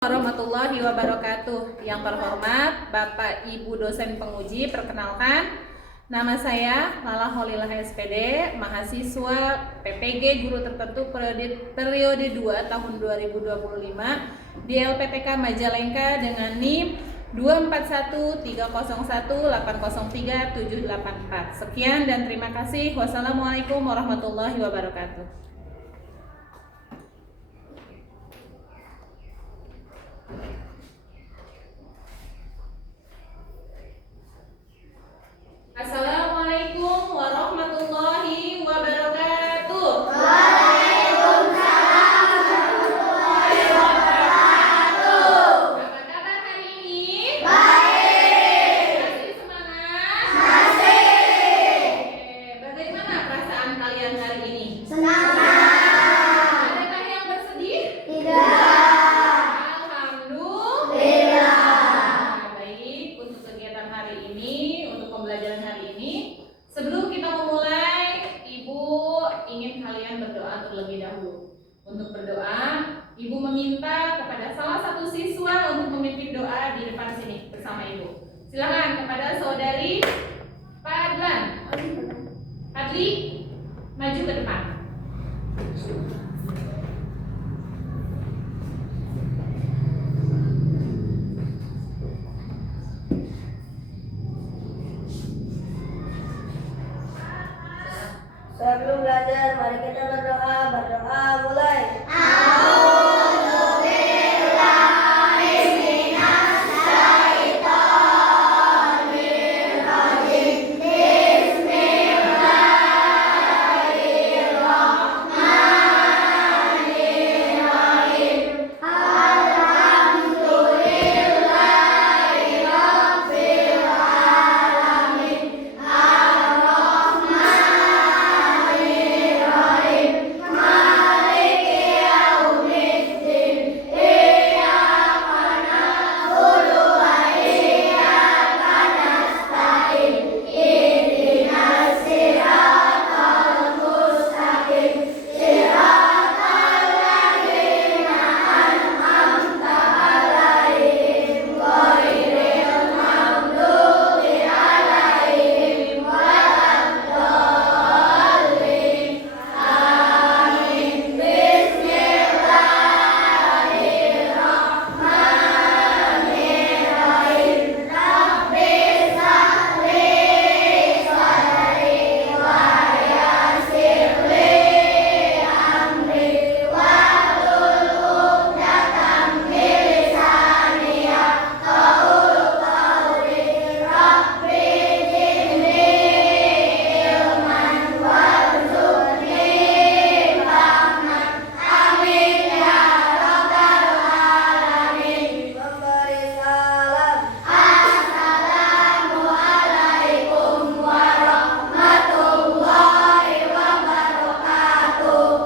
Warahmatullahi wabarakatuh. Yang terhormat Bapak Ibu dosen penguji, perkenalkan nama saya Lala Holilah SPD, mahasiswa PPG Guru Tertentu periode 2 tahun 2025 di LPTK Majalengka dengan NIM 24130180374. Sekian dan terima kasih. Wassalamualaikum warahmatullahi wabarakatuh. Assalamualaikum warahmatullahi wabarakatuh. Waalaikumsalam warahmatullahi wabarakatuh. Apa kabar hari ini? Baik. Masih semangat? Masih. Bagaimana perasaan kalian hari ini? Senang. Adakah yang bersedih? Tidak. Alhamdulillah. Baik, untuk kegiatan hari ini, untuk pembelajaran hari ini, sebelum kita memulai, Ibu ingin kalian berdoa terlebih dahulu. Untuk berdoa, Ibu meminta kepada salah satu siswa untuk memimpin doa di depan sini bersama Ibu. Silakan kepada saudari Pak Adlan. Adli, maju ke depan. Sebelum belajar, mari kita berdoa. Berdoa mulai.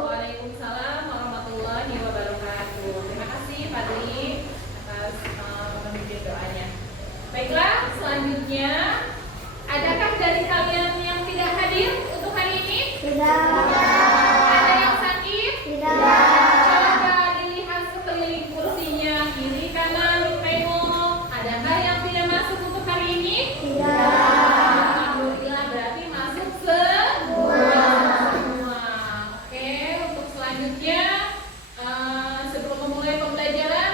Waalaikumsalam warahmatullahi wabarakatuh. Terima kasih Pak Dwi atas memimpin doanya. Baiklah, selanjutnya, adakah dari kalian yang tidak hadir untuk hari ini? Ada yang sakit? Coba dilihat sekeliling kursinya, kiri kanan tengok. Adakah yang tidak masuk untuk hari ini? Alhamdulillah, berarti masuk semua. Oke, untuk selanjutnya, sebelum memulai pembelajaran,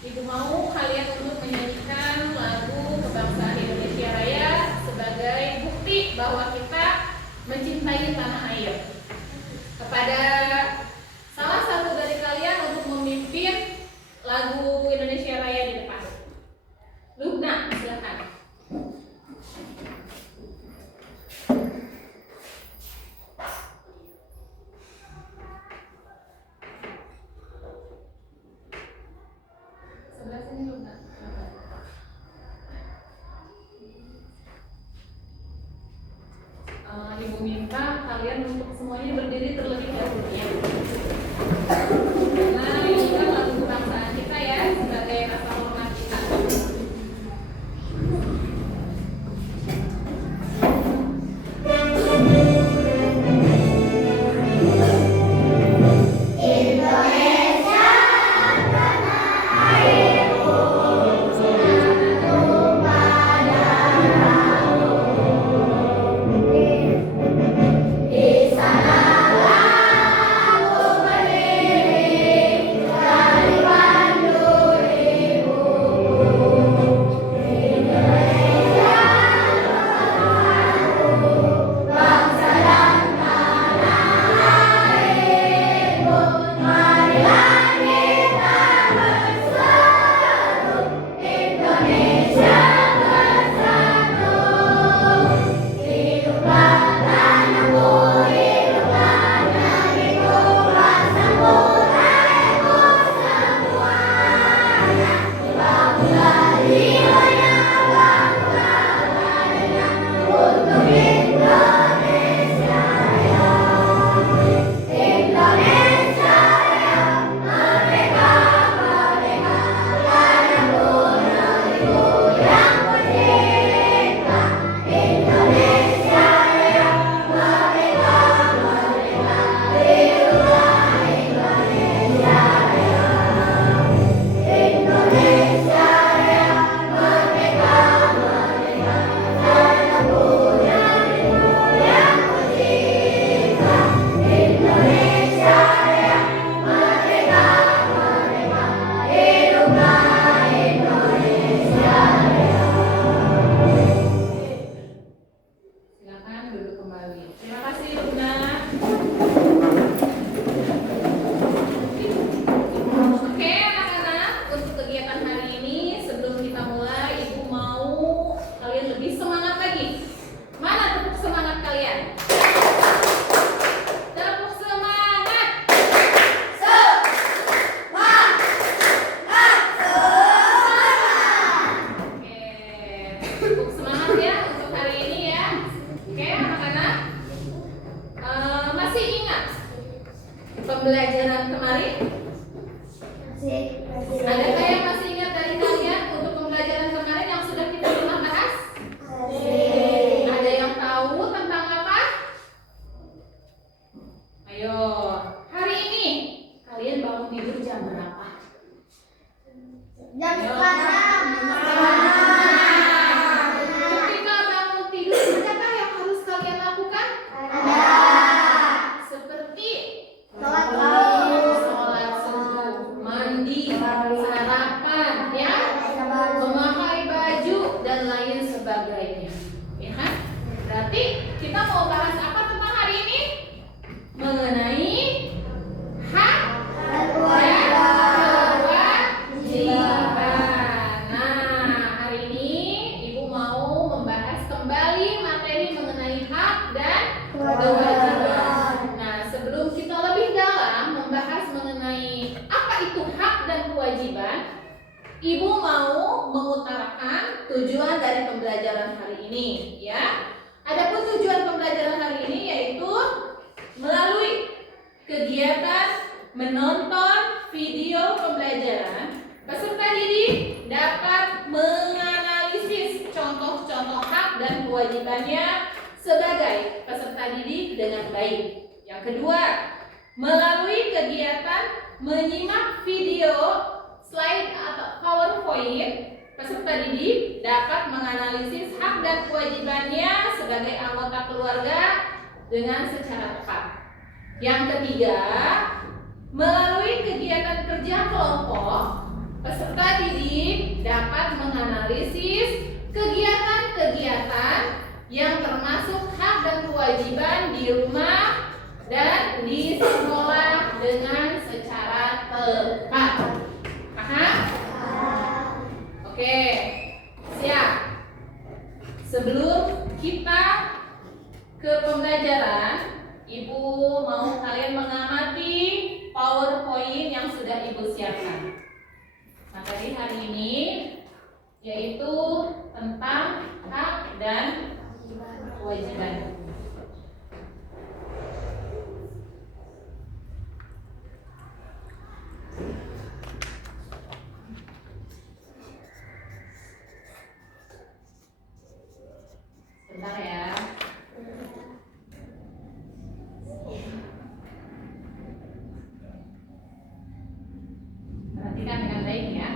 Ibu mau kalian untuk menyanyikan lagu Kebangsaan Indonesia Raya sebagai bukti bahwa kita mencintai tanah air. Kepada salah satu dari kalian untuk memimpin lagu Indonesia Raya di depan. Lubna, silakan. Sebelah sini Lubna. Ibu minta kalian untuk semuanya berdiri terlebih dahulu ya. Karena ini kan lagu kebangsaan kita ya, sebagai rasa hormat kita. Indonesia tanah air. Adakah yang masih ingat dari kalian untuk pembelajaran kemarin yang sudah kita pernah bahas? Ada yang tahu tentang apa? Ayo, hari ini kalian bangun tidur jam berapa? Jam Ayo. 6. Ketika bangun tidur, adakah yang harus kalian lakukan? Ada. Seperti Sholat subuh. sholat subuh, mandi, sarapan, ya, memakai baju dan lain sebagainya. Ya kan? Berarti kita mau bahas apa tentang hari ini? Mengenai hak dan kewajiban. Nah, hari ini Ibu mau membahas kembali materi mengenai hak dan kewajiban. Nah, sebelum kita lebih dalam membahas mengenai apa itu hak dan kewajiban, Ibu mau mengutarakan tujuan dari pembelajaran hari ini, ya. Adapun tujuan pembelajaran hari ini yaitu melalui kegiatan menonton video pembelajaran, peserta didik dapat menganalisis contoh-contoh hak dan kewajibannya sebagai peserta didik dengan baik. Yang kedua, melalui kegiatan menyimak video slide atau PowerPoint, peserta didik dapat menganalisis hak dan kewajibannya sebagai anggota keluarga dengan secara tepat. Yang ketiga, melalui kegiatan kerja kelompok, peserta didik dapat menganalisis kegiatan-kegiatan yang termasuk hak dan kewajiban di rumah dan di sekolah dengan secara tepat. Paham? Oke, siap. Sebelum kita ke pembelajaran, Ibu mau kalian mengamati PowerPoint yang sudah Ibu siapkan. Materi hari ini yaitu tentang hak dan kewajiban. Bentar ya. Perhatikan dengan baik ya.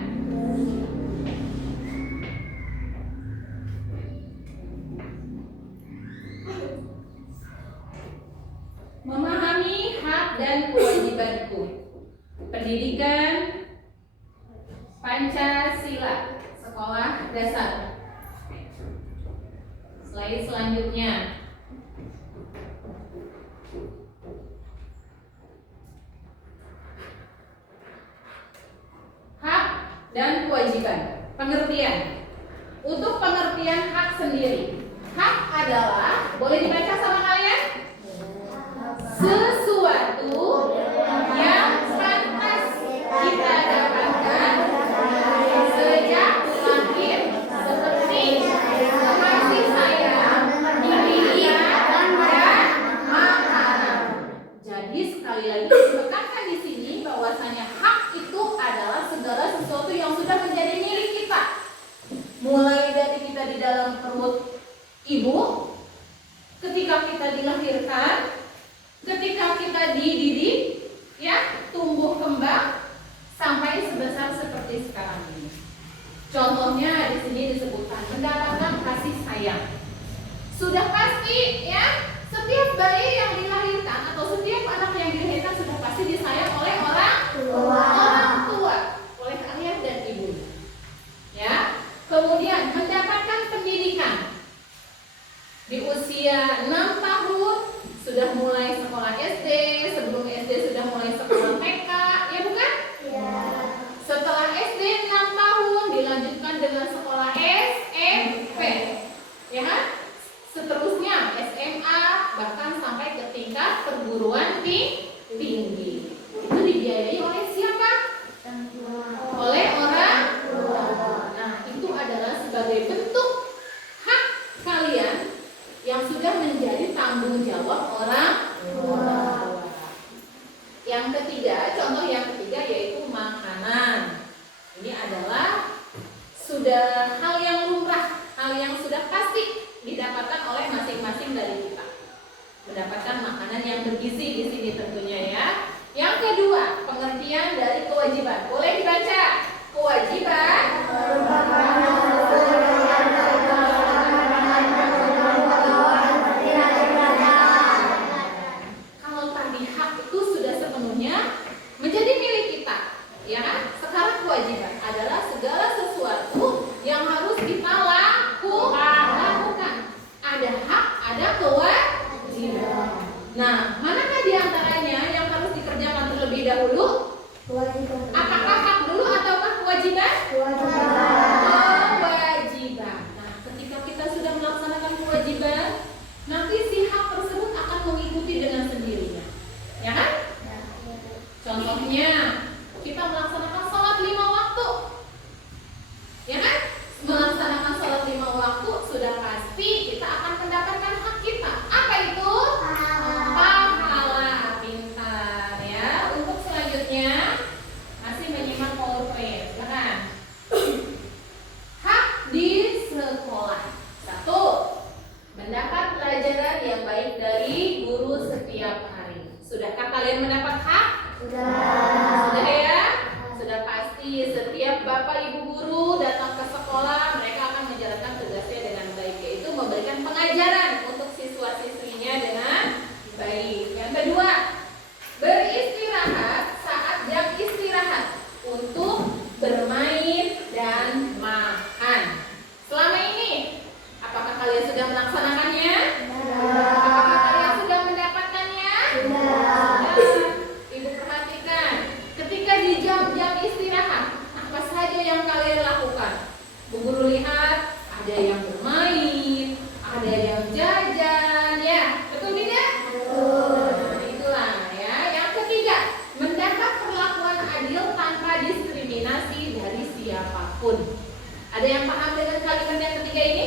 Memahami hak dan kewajibanku. Pendidikan Pancasila, sekolah dasar. Slide selanjutnya. Hak dan kewajiban. Pengertian. Untuk pengertian hak sendiri, hak adalah, boleh dibaca sama kalian? Sesuatu yang pantas kita dapatkan sejak lahir, seperti kasih sayang, dididik, dan makanan. Jadi sekali lagi ditekankan di sini bahwasanya hak itu adalah segala sesuatu yang sudah menjadi milik kita. Mulai dari kita di dalam perut ibu, ketika kita dilahirkan, ketika kita dididik, ya, tumbuh kembang sampai sebesar seperti sekarang ini. Contohnya di sini disebutkan mendapatkan kasih sayang. Sudah pasti, ya, setiap bayi yang dilahirkan atau setiap anak yang dilahirkan sudah pasti disayang oleh orang tua, oleh ayah dan ibu. Ya. Kemudian mendapatkan pendidikan. Di usia 6 tahun sudah mulai sekolah SD, sebelum SD sudah mulai sekolah TK, ya bukan? Ya. Setelah SD 6 tahun dilanjutkan dengan sekolah SMP, ya kan? Seterusnya SMA, bahkan sampai ke tingkat perguruan tinggi. Itu dibiayai oleh siapa? sudah hal yang lumrah, hal yang sudah pasti didapatkan oleh masing-masing dari kita. Mendapatkan makanan yang bergizi di sini tentunya ya. Yang kedua, pengertian dari kewajiban. Boleh dibaca. Kewajiban kalau tadi hak itu sudah sepenuhnya menjadi milik kita, ya. Sekarang kewajiban adalah segala sesuatu yang harus kita lakukan. Ada hak, ada kewajiban. Nah, manakah di antaranya yang harus dikerjakan terlebih dahulu? Kewajiban. Apakah hak dulu ataukah kewajiban? Kewajiban. Kewajiban. Nah, ketika kita sudah melaksanakan kewajiban, nanti si hak tersebut akan mengikuti dengan sendirinya. Ya kan? Contohnya, kita melaksanakan sholat 5 waktu. Ya kan? Melaksanakan sholat 5 waktu sudah pasti kita akan mendapatkan hak kita. Apa itu? Pahala. Pintar ya. Untuk selanjutnya masih menyimak PowerPoint. Silakan. Hak di sekolah. 1. Mendapat pelajaran yang baik dari guru setiap hari. Sudahkah kalian mendapat hak? Sudah ya? Sudah pasti setiap bapak ibu guru datang ke sekolah, mereka akan menjalankan tugasnya dengan baik, yaitu memberikan pengajaran untuk siswa-siswinya dengan baik. Yang kedua, beristirahat saat jam istirahat untuk bermain dan makan. Selama ini, apakah kalian sudah melaksanakannya? Apakah kalian sudah mendapatkannya? Ibu perhatikan, ketika di jam-jam istirahat, apa saja yang kalian lakukan? Bu guru lihat, ada yang bermain, ada yang jajan, ya, betul tidak? Nah, itulah ya. Yang ketiga, mendapat perlakuan adil tanpa diskriminasi dari siapapun. Ada yang paham dengan kalimat yang ketiga ini?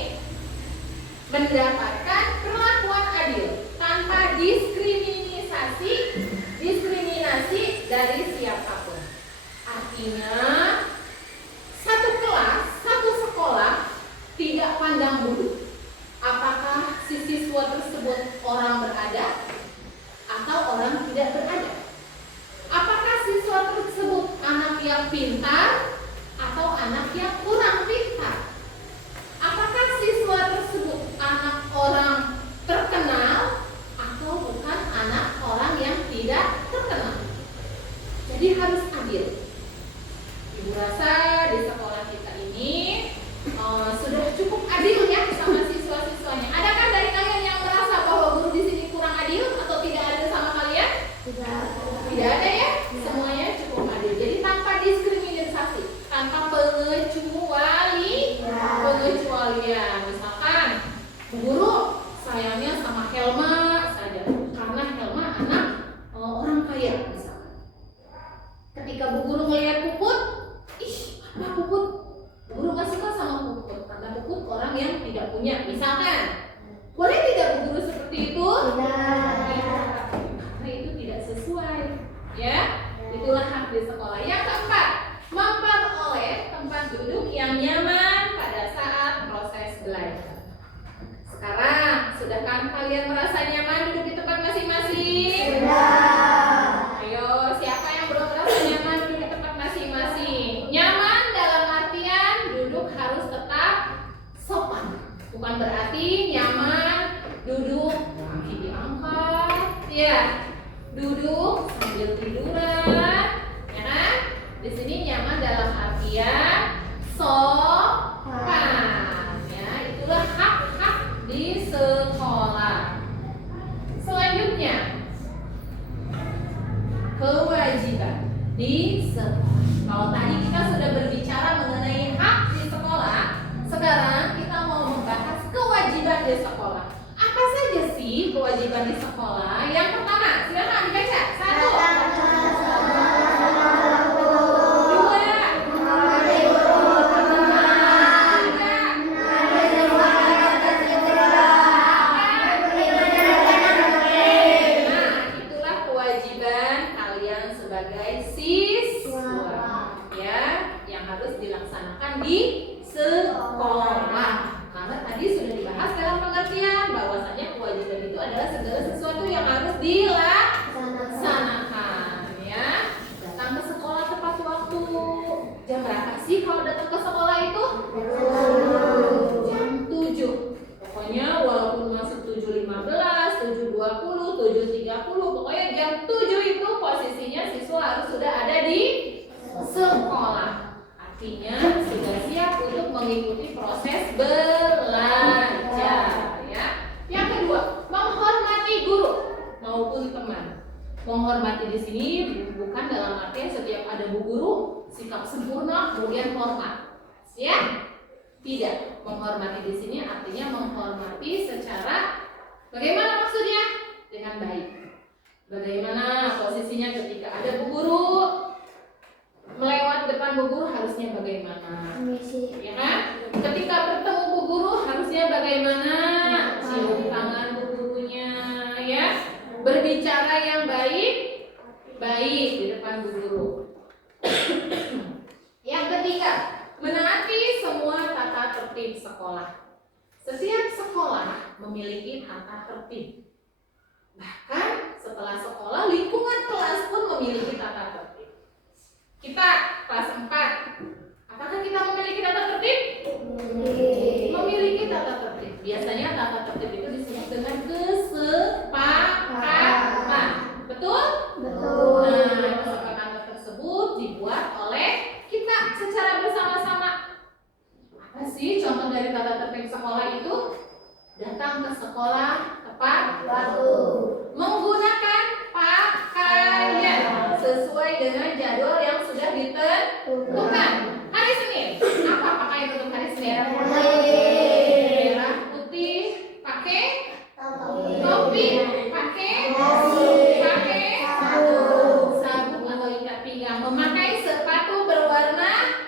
Mendapatkan perlakuan adil tanpa diskriminasi dari siapapun. Artinya satu kelas, satu sekolah tidak pandang bulu apakah si siswa tersebut orang berada atau orang tidak berada. Apakah siswa tersebut anak yang pintar atau anak yang kurang pintar. Apakah siswa tersebut anak orang terkenal atau bukan anak orang yang tidak terkenal. Jadi harus adil. Ibu rasa di sekolah kita ini sudah cukup adil ya sama siswa-siswanya. Adakah dari kalian yang merasa bahwa guru di sini kurang adil atau tidak adil sama kalian? Tidak ada ya. Semuanya cukup adil. Jadi tanpa diskriminasi, tanpa pengecualian. Misalkan guru sayangnya sama Helma saja karena Helma anak orang kaya misalkan. Ketika Bu Guru melihat Puput, apa Puput? Bu Guru gak suka sama Puput karena Puput orang yang tidak punya misalkan. Boleh tidak Bu Guru seperti itu? Tidak. Karena itu tidak sesuai. Ya, itulah hak di sekolah. Yang keempat, memperoleh tempat duduk yang nyaman pada saat proses belajar. Sekarang, sudah kan kalian merasa nyaman duduk di tempat masing-masing? Ayo, siapa yang belum merasa nyaman duduk di tempat masing-masing? Nyaman dalam artian duduk harus tetap sopan. Bukan berarti nyaman duduk kaki diangkat, ya. Duduk sambil tiduran, ya kan? Di sini nyaman dalam artian sopan, ya. Itulah hak-hak di sekolah. Selanjutnya, kewajiban di sekolah. Kalau tadi kita sudah berbicara mengenai hak di sekolah, sekarang kita mau membahas kewajiban di sekolah. Apa saja sih kewajiban di sekolah? Yang pertama, silakan dibaca. 1. Itulah kewajiban kalian sebagai siswa, ya, yang harus dilaksanakan di sekolah. Karena tadi sudah dibahas dalam pengertian bahwasanya kewajiban itu adalah segala sesuatu yang harus dilaksanakan, ya. Datang ke sekolah tepat waktu. Jam berapa sih kalau datang ke sekolah itu? Jam 7. Pokoknya walaupun masuk 7.15, 7.20, 7.30, pokoknya jam 7 itu posisinya siswa harus sudah ada di sekolah. Artinya sudah siap untuk mengikuti proses belajar, ya. Yang kedua, menghormati guru maupun teman. Menghormati di sini bukan dalam artian setiap ada bu guru sikap sempurna kemudian hormat, ya. Tidak, menghormati di sini artinya menghormati secara bagaimana maksudnya? Dengan baik. Bagaimana posisinya ketika ada bu guru, melewat depan bu guru harusnya bagaimana? Ya kan? Ketika bertemu bu guru harusnya bagaimana? Cium tangan bu gurunya, ya. Berbicara yang baik di depan bu guru. Yang ketiga, menaati semua tata tertib sekolah. Setiap sekolah memiliki tata tertib. Bahkan setelah sekolah, lingkungan kelas pun memiliki tata tertib. Kita kelas 4, apakah kita memiliki tata tertib? Memiliki tata tertib. Biasanya tata tertib itu disebut dengan kesepakatan. Betul? Nah, kesepakatan tersebut dibuat oleh kita secara bersama-sama. Apa sih contoh dari tata tertib sekolah itu? Datang ke sekolah tepat waktu, menggunakan pakaian sesuai dengan jadwal yang sudah ditentukan. Hari Senin, apa pakaian untuk hari Senin? Merah putih, pakai topi, pakai sabuk atau ikat pinggang, memakai sepatu berwarna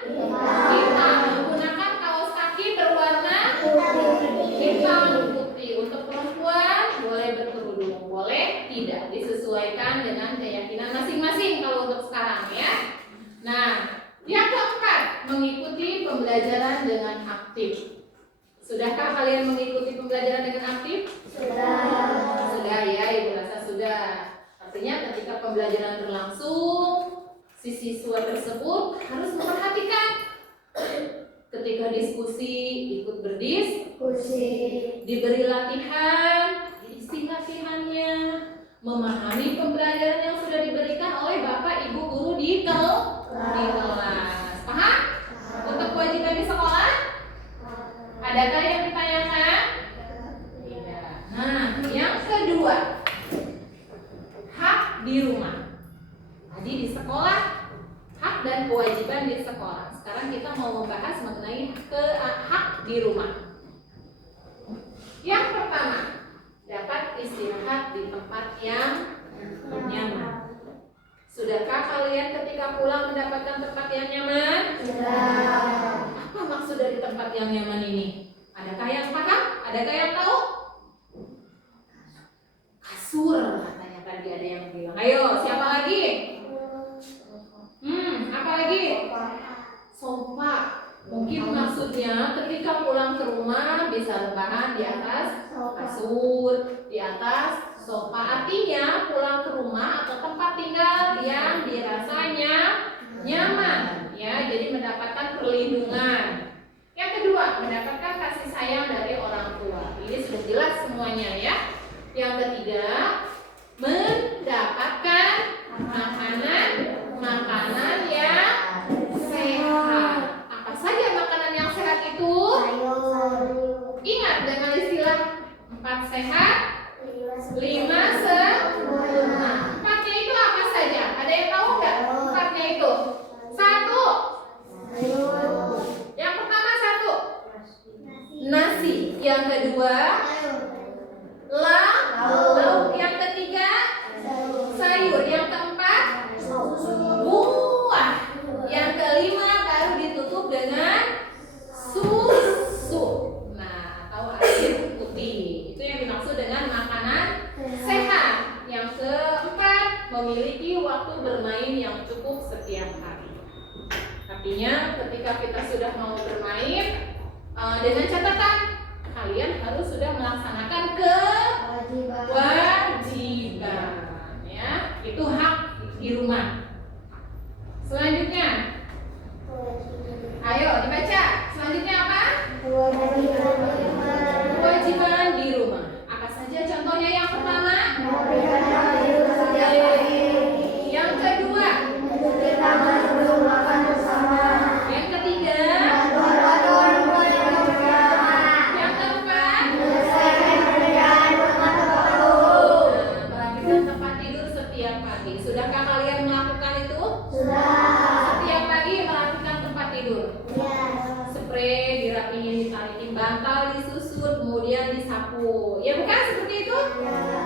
hitam, menggunakan kaos kaki berwarna hitam putih. Untuk perempuan boleh berkerudung, boleh tidak, disesuaikan dengan keyakinan masing-masing kalau untuk sekarang, ya. Nah, yang keempat, mengikuti pembelajaran dengan aktif. Sudahkah kalian mengikuti pembelajaran dengan aktif? Sudah, ya, Ibu rasa sudah. Artinya ketika pembelajaran berlangsung, si siswa tersebut harus memperhatikan. Ketika diskusi, ikut berdiskusi, diberi latihan, isi latihannya, memahami pembelajaran yang sudah diberikan oleh Bapak Ibu guru di kelas. Paham? Untuk kewajiban di sekolah, adakah yang ditanyakan? Tidak. Nah, yang kedua, hak di rumah. Tadi di sekolah, hak dan kewajiban di sekolah. Sekarang kita mau membahas mengenai hak di rumah. Yang pertama, dapat istirahat di tempat yang nyaman. Sudahkah kalian ketika pulang mendapatkan tempat yang nyaman? Sudah. Apa maksud dari tempat yang nyaman ini? Adakah yang paham? Adakah yang tahu? Kasur katanya tadi ada yang bilang. Ayo, siapa lagi? Apa lagi? Sofa. Mungkin maksudnya ketika pulang ke rumah bisa rebahan di atas kasur, di atas sofa. Artinya pulang ke rumah atau tempat tinggal yang dirasanya nyaman, ya. Jadi mendapatkan perlindungan. Yang kedua, mendapatkan kasih sayang dari orang tua. Ini sudah jelas semuanya, ya. Yang ketiga, mendapatkan makanan yang sehat. Apa saja makanan yang sehat itu? Ingat dengan istilah 4 sehat, 5 sempurna. 4-nya itu apa saja? Ada yang tahu nggak? 4-nya itu 1. Yang pertama 1, nasi. Yang kedua, lauk. Yang ketiga, sayur. Yang keempat, buah. Yang kelima baru ditutup dengan susu. Nah, atau air putih. Itu yang dimaksud dengan makanan sehat. Yang keempat, memiliki waktu bermain yang cukup setiap hari. Artinya ketika ketika kita sudah mau bermain, dengan catatan kalian harus sudah melaksanakan kewajiban, ya. Itu hak di rumah. Selanjutnya, ayo dibaca. Selanjutnya apa? Kewajiban di rumah. Apa saja contohnya? Yang pertama, yang kedua, yang ketiga, yang keempat, merapikan tempat tidur setiap pagi. Sudahkah kalian melakukan itu? Setiap pagi merapikan tempat tidur. Spray dirapiin, ditarikin bantal, disusun, kemudian disapu. Ya bukan seperti itu?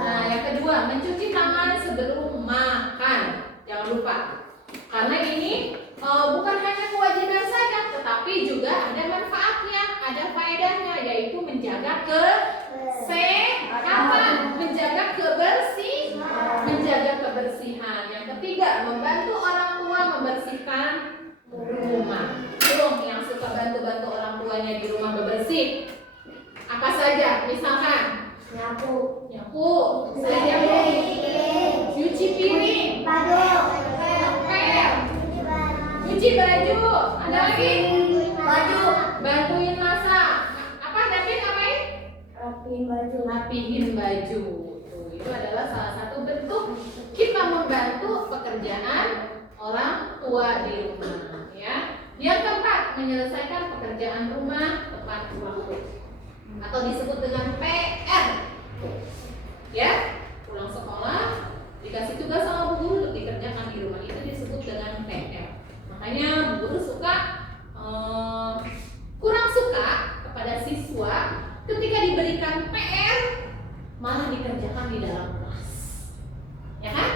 Nah, yang kedua, mencuci tangan sebelum makan. Jangan lupa. Karena ini bukan hanya kewajiban saja, tetapi juga ada manfaatnya, ada faedahnya, yaitu menjaga kesehatan, menjaga kebersihan. Yang ketiga, membantu orang tua membersihkan rumah. Dong yang suka bantu-bantu orang tuanya di rumah bebersih. Apa saja? Misalkan nyapu, saya nyapu, cuci piring, ngepel, cuci baju, ada lagi bantuin masak. Apa David ngapain? Rapihin baju. Tuh, itu adalah salah satu bentuk kita membantu pekerjaan orang tua di rumah, ya. Yang keempat, menyelesaikan pekerjaan rumah tepat waktu atau disebut dengan PR. Ya, pulang sekolah dikasih tugas sama bu guru untuk dikerjakan di rumah, itu disebut dengan PR. Makanya bu guru kurang suka kepada siswa ketika diberikan PR malah dikerjakan di dalam kelas. Ya kan?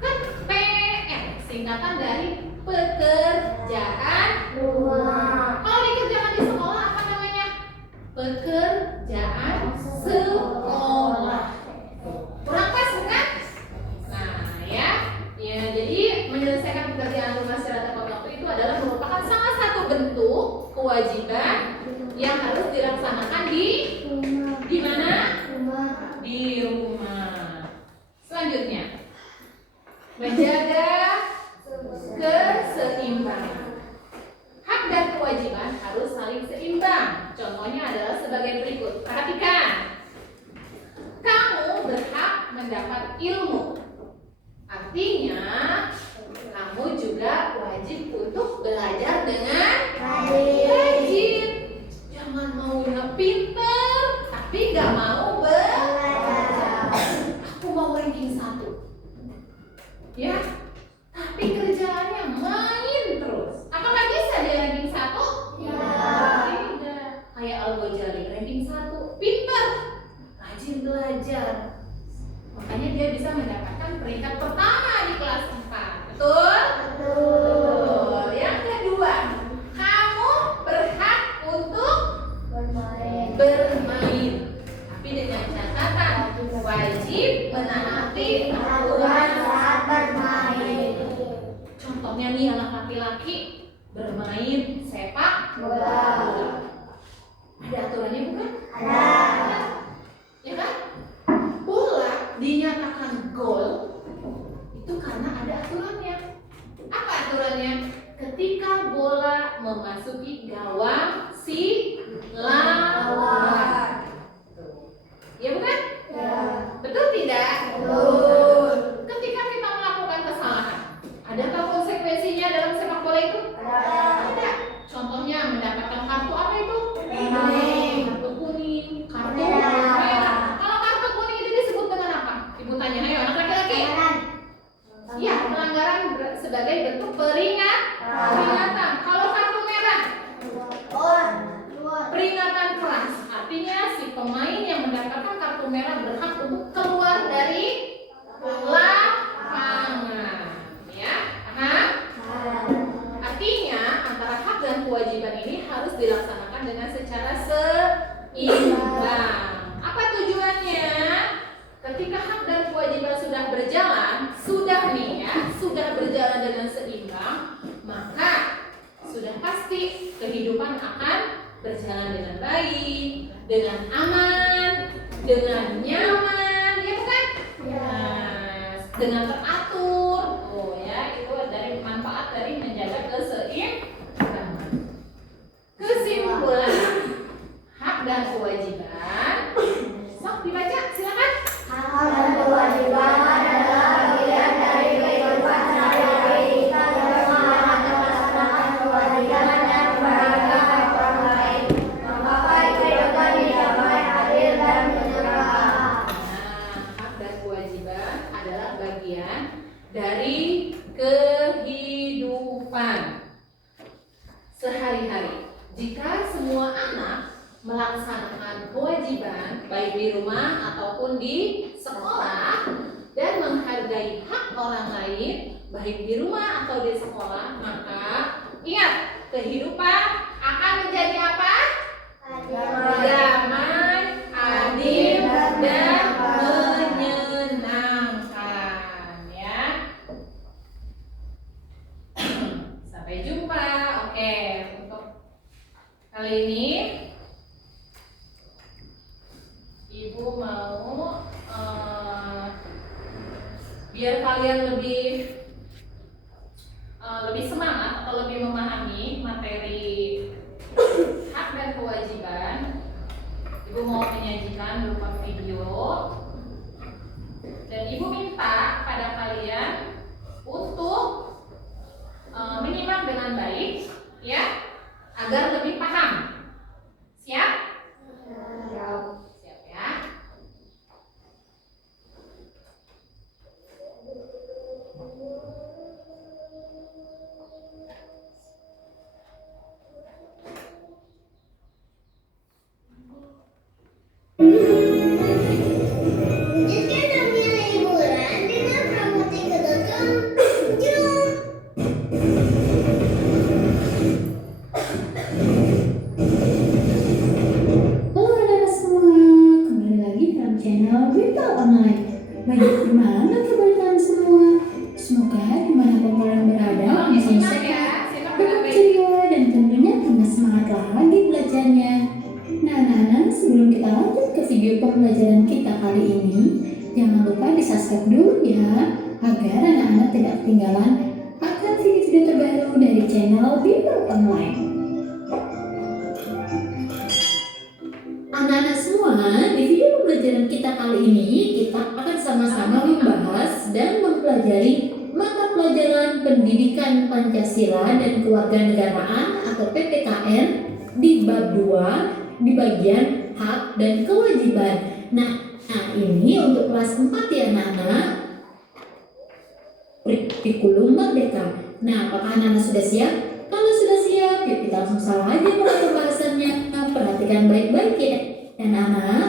Kan PR singkatan dari pekerjaan rumah. Kalau dikerjakan di sekolah apa namanya? Pekerjaan sekolah. Kurang pas bukan? Nah, ya, jadi menyelesaikan pekerjaan rumah secara tepat waktu itu adalah merupakan salah satu bentuk kewajiban yang harus dilaksanakan di mana? Di rumah. Selanjutnya, menjaga keseimbangan. Hak dan kewajiban harus saling seimbang. Contohnya adalah sebagai berikut. Perhatikan. Kamu berhak mendapat ilmu. Artinya, kamu juga wajib untuk belajar dengan rajin. Jangan maunya pinter, tapi nggak mau belajar. Aku mau ranking 1. Ya, tapi kerjaannya main terus. Apakah bisa dia ranking 1? Ya. Tidak. Kayak Al-Ghazali ranking 1, pintar, rajin belajar. Makanya dia bisa mendapatkan peringkat pertama di kelas 4. Betul? Betul. Yang kedua, kamu berhak untuk bermain. Tapi dengan catatan wajib menaati aturan saat bermain. Contohnya nih, anak laki-laki bermain sepak bola. Ada aturannya bukan? Ada. Ya kan? Bola dinyatakan gol itu karena ada aturannya. Apa aturannya? Ketika bola memasuki gawang si lawan. Ya bukan? Ya. Betul tidak? Betul. Ketika kita melakukan kesalahan, adakah konsekuensinya dalam sepak bola itu? Ada. Contohnya mendapatkan kartu apa itu? Kartu kuning, kartu merah. Kalau kartu kuning itu disebut dengan apa? Ibu tanya, ayo anak laki-laki. Ya, pelanggaran sebagai bentuk peringatan. Kalau kartu merah, peringatan keras. Artinya si pemain yang mendapatkan kartu merah berhak untuk keluar dari lapangan. Ya, paham? Artinya antara hak dan kewajiban ini harus dilaksanakan dengan secara seimbang. Apa tujuannya? Ketika hak dan kewajiban sudah berjalan, sudah berjalan dengan seimbang, maka sudah pasti pasti kehidupan akan berjalan dengan baik, dengan aman, dengan nyaman, ya bukan? Nah, dengan teratur. Oh ya, itu dari manfaat dari menjaga keseimbangan. Kesimpulan hak dan kewajiban. Sok dibaca, silakan. Hak dan kewajiban adalah bagian dari kehidupan sehari-hari kita dalam melaksanakan kewajiban dan kebaikan orang lain, menggapai kehidupan yang damai, adil, dan menyenangkan. Nah, hak dan kewajiban adalah bagian dari kehidupan sehari-hari. Jika semua anak melaksanakan kewajiban baik di rumah ataupun di sekolah dan menghargai hak orang lain baik di rumah atau di sekolah, maka ingat, kehidupan akan menjadi apa? Damai, adil, dan menyenangkan, ya. Sampai jumpa. Oke, untuk kali ini Ibu mau biar kalian lebih semangat atau lebih memahami materi hak dan kewajiban. Ibu mau menyajikan berupa video dan Ibu minta pada kalian untuk menyimak dengan baik, ya, agar lebih paham. Siap? Siap ya. Wujudkan dunia hiburan dengan pramutika.com. Jom! Halo anak-anak semua, kembali lagi dalam channel Virtual Online. Bagaimana kabar kalian semua? Semoga dimanapun kalian berada bisa Simak sehat, ya, simak dengan baik. ceria, dan tentunya punya semangat lagi belajarnya. Nah anak-anak, sebelum kita lanjut ke video pembelajaran kita kali ini, jangan lupa di subscribe dulu ya, agar anak-anak tidak ketinggalan akan video-video terbaru dari channel Virtual Online. Anak-anak semua, di video pembelajaran kita kali ini, kita akan sama-sama membahas dan mempelajari mata pelajaran Pendidikan Pancasila dan Kewarganegaraan atau PPKN di bab 2 di bagian hak dan kewajiban. Nah ini untuk kelas 4 ya anak-anak, kurikulum merdeka. Nah, apakah anak-anak sudah siap? Kalau sudah siap, yuk kita langsung saja mulai pembahasannya. Nah, perhatikan baik-baik ya, anak-anak.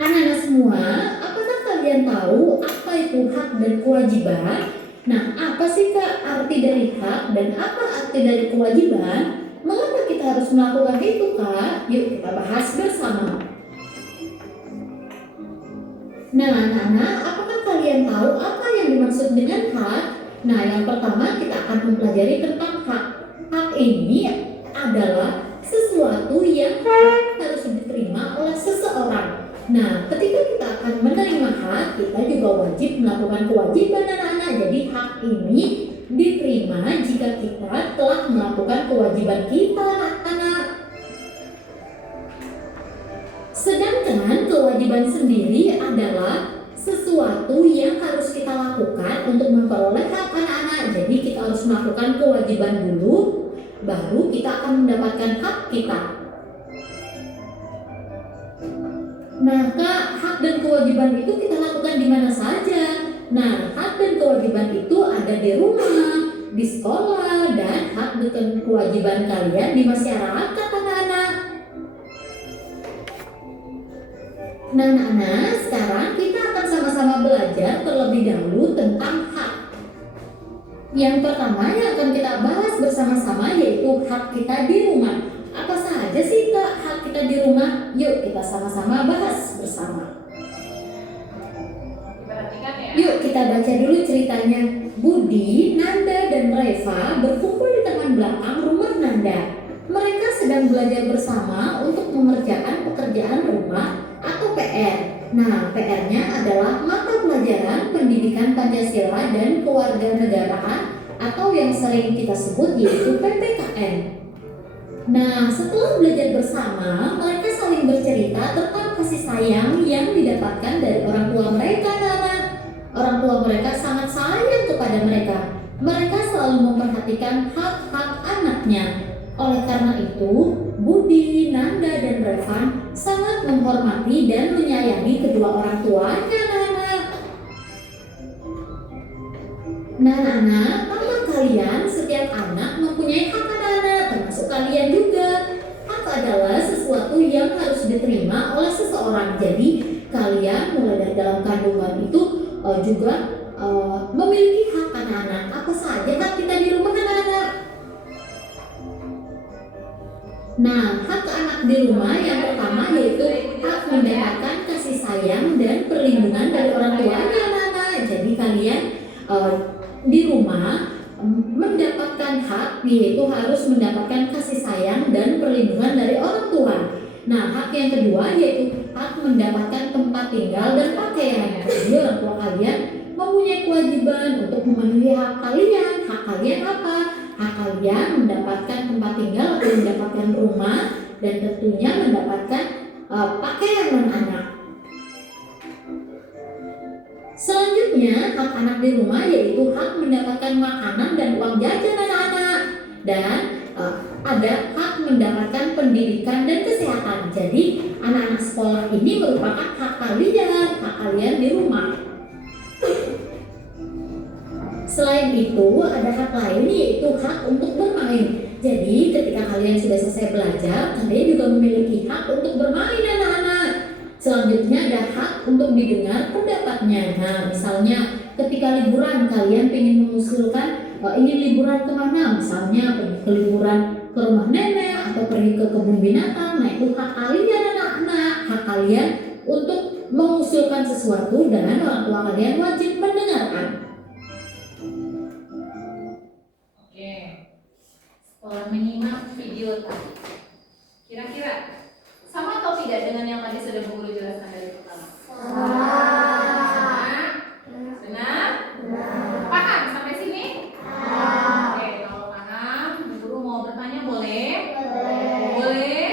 Anak-anak semua, apakah kalian tahu apa itu hak dan kewajiban? Nah, apa sih Kak arti dari hak dan apa arti dari kewajiban? Mengapa kita harus melakukan itu Kak? Yuk kita bahas bersama. Nah, anak-anak, apakah kalian tahu apa yang dimaksud dengan hak? Nah, yang pertama kita akan mempelajari tentang hak. Hak ini adalah sesuatu yang harus diterima oleh seseorang. Nah, ketika kita akan menerima hak, kita juga wajib melakukan kewajiban anak-anak. Jadi hak ini diterima jika kita telah melakukan kewajiban kita anak-anak. Sedangkan kewajiban sendiri adalah sesuatu yang harus kita lakukan untuk memperoleh hak anak-anak. Jadi kita harus melakukan kewajiban dulu, baru kita akan mendapatkan hak kita. Nah Kak, hak dan kewajiban itu kita lakukan di mana saja. Nah, hak dan kewajiban itu ada di rumah, di sekolah, dan hak dan kewajiban kalian di masyarakat anak-anak. Nah anak-anak, sekarang kita akan sama-sama belajar terlebih dahulu tentang hak. Yang pertama yang akan kita bahas bersama-sama yaitu hak kita di rumah. Apa saja sih Kak hak kita di rumah? Yuk kita sama-sama bahas bersama. Diperhatikan ya. Yuk kita baca dulu ceritanya. Budi, Nanda, dan Reva berkumpul di taman belakang rumah Nanda. Mereka sedang belajar bersama untuk mengerjakan pekerjaan rumah atau PR. Nah, PR-nya adalah mata pelajaran pendidikan Pancasila dan kewarganegaraan atau yang sering kita sebut yaitu PPKN. Nah, setelah belajar bersama, mereka saling bercerita tentang kasih sayang yang didapatkan dari orang tua mereka, Nana. Orang tua mereka sangat sayang kepada mereka. Mereka selalu memperhatikan hak-hak anaknya. Oleh karena itu, Budi, Nanda, dan Revan sangat menghormati dan menyayangi kedua orang tuanya, Nana. Nah, Nana, tahukah kalian setiap anak mempunyai hak, Nana, termasuk kalian juga. Hak adalah sesuatu yang harus diterima oleh seseorang. Jadi, kalian mulai dari dalam kandungan itu juga memiliki hak anak-anak. Apa saja hak kita di rumah, anak-anak? Nah, hak anak di rumah yang pertama yaitu hak mendapatkan kasih sayang dan perlindungan dari orang tuanya, anak-anak. Jadi kalian di rumah mendapatkan hak yaitu harus mendapatkan kasih sayang dan perlindungan dari orang tua. Nah, hak yang kedua yaitu hak mendapatkan tempat tinggal dan pakaian. Jadi orang tua kalian mempunyai kewajiban untuk memenuhi hak kalian. Hak kalian apa? Hak kalian mendapatkan tempat tinggal atau mendapatkan rumah dan tentunya mendapatkan pakaian anak-anak. Selanjutnya, hak anak di rumah yaitu hak mendapatkan makanan dan uang jajan anak-anak. Dan ada hak mendapatkan pendidikan dan kesehatan. Jadi, anak-anak sekolah ini merupakan hak kalian di rumah. Selain itu, ada hak lain yaitu hak untuk bermain. Jadi, ketika kalian sudah selesai belajar, kalian juga memiliki hak untuk bermain, anak-anak. Selanjutnya ada hak untuk didengar pendapatnya. Nah, misalnya ketika liburan kalian ingin mengusulkan ingin liburan kemana, misalnya pergi ke liburan ke rumah nenek atau pergi ke kebun binatang. Nah, itu hak kalian, anak-anak. Hak kalian untuk mengusulkan sesuatu dan orang tua kalian wajib mendengarkan. Oke. Setelah menyimak video tadi, kira-kira sama atau tidak dengan yang tadi sudah Bu Guru jelaskan dari pertama? Sama? Benar? Paham sampai sini? Oke, kalau paham, Bu Guru mau bertanya boleh? Boleh?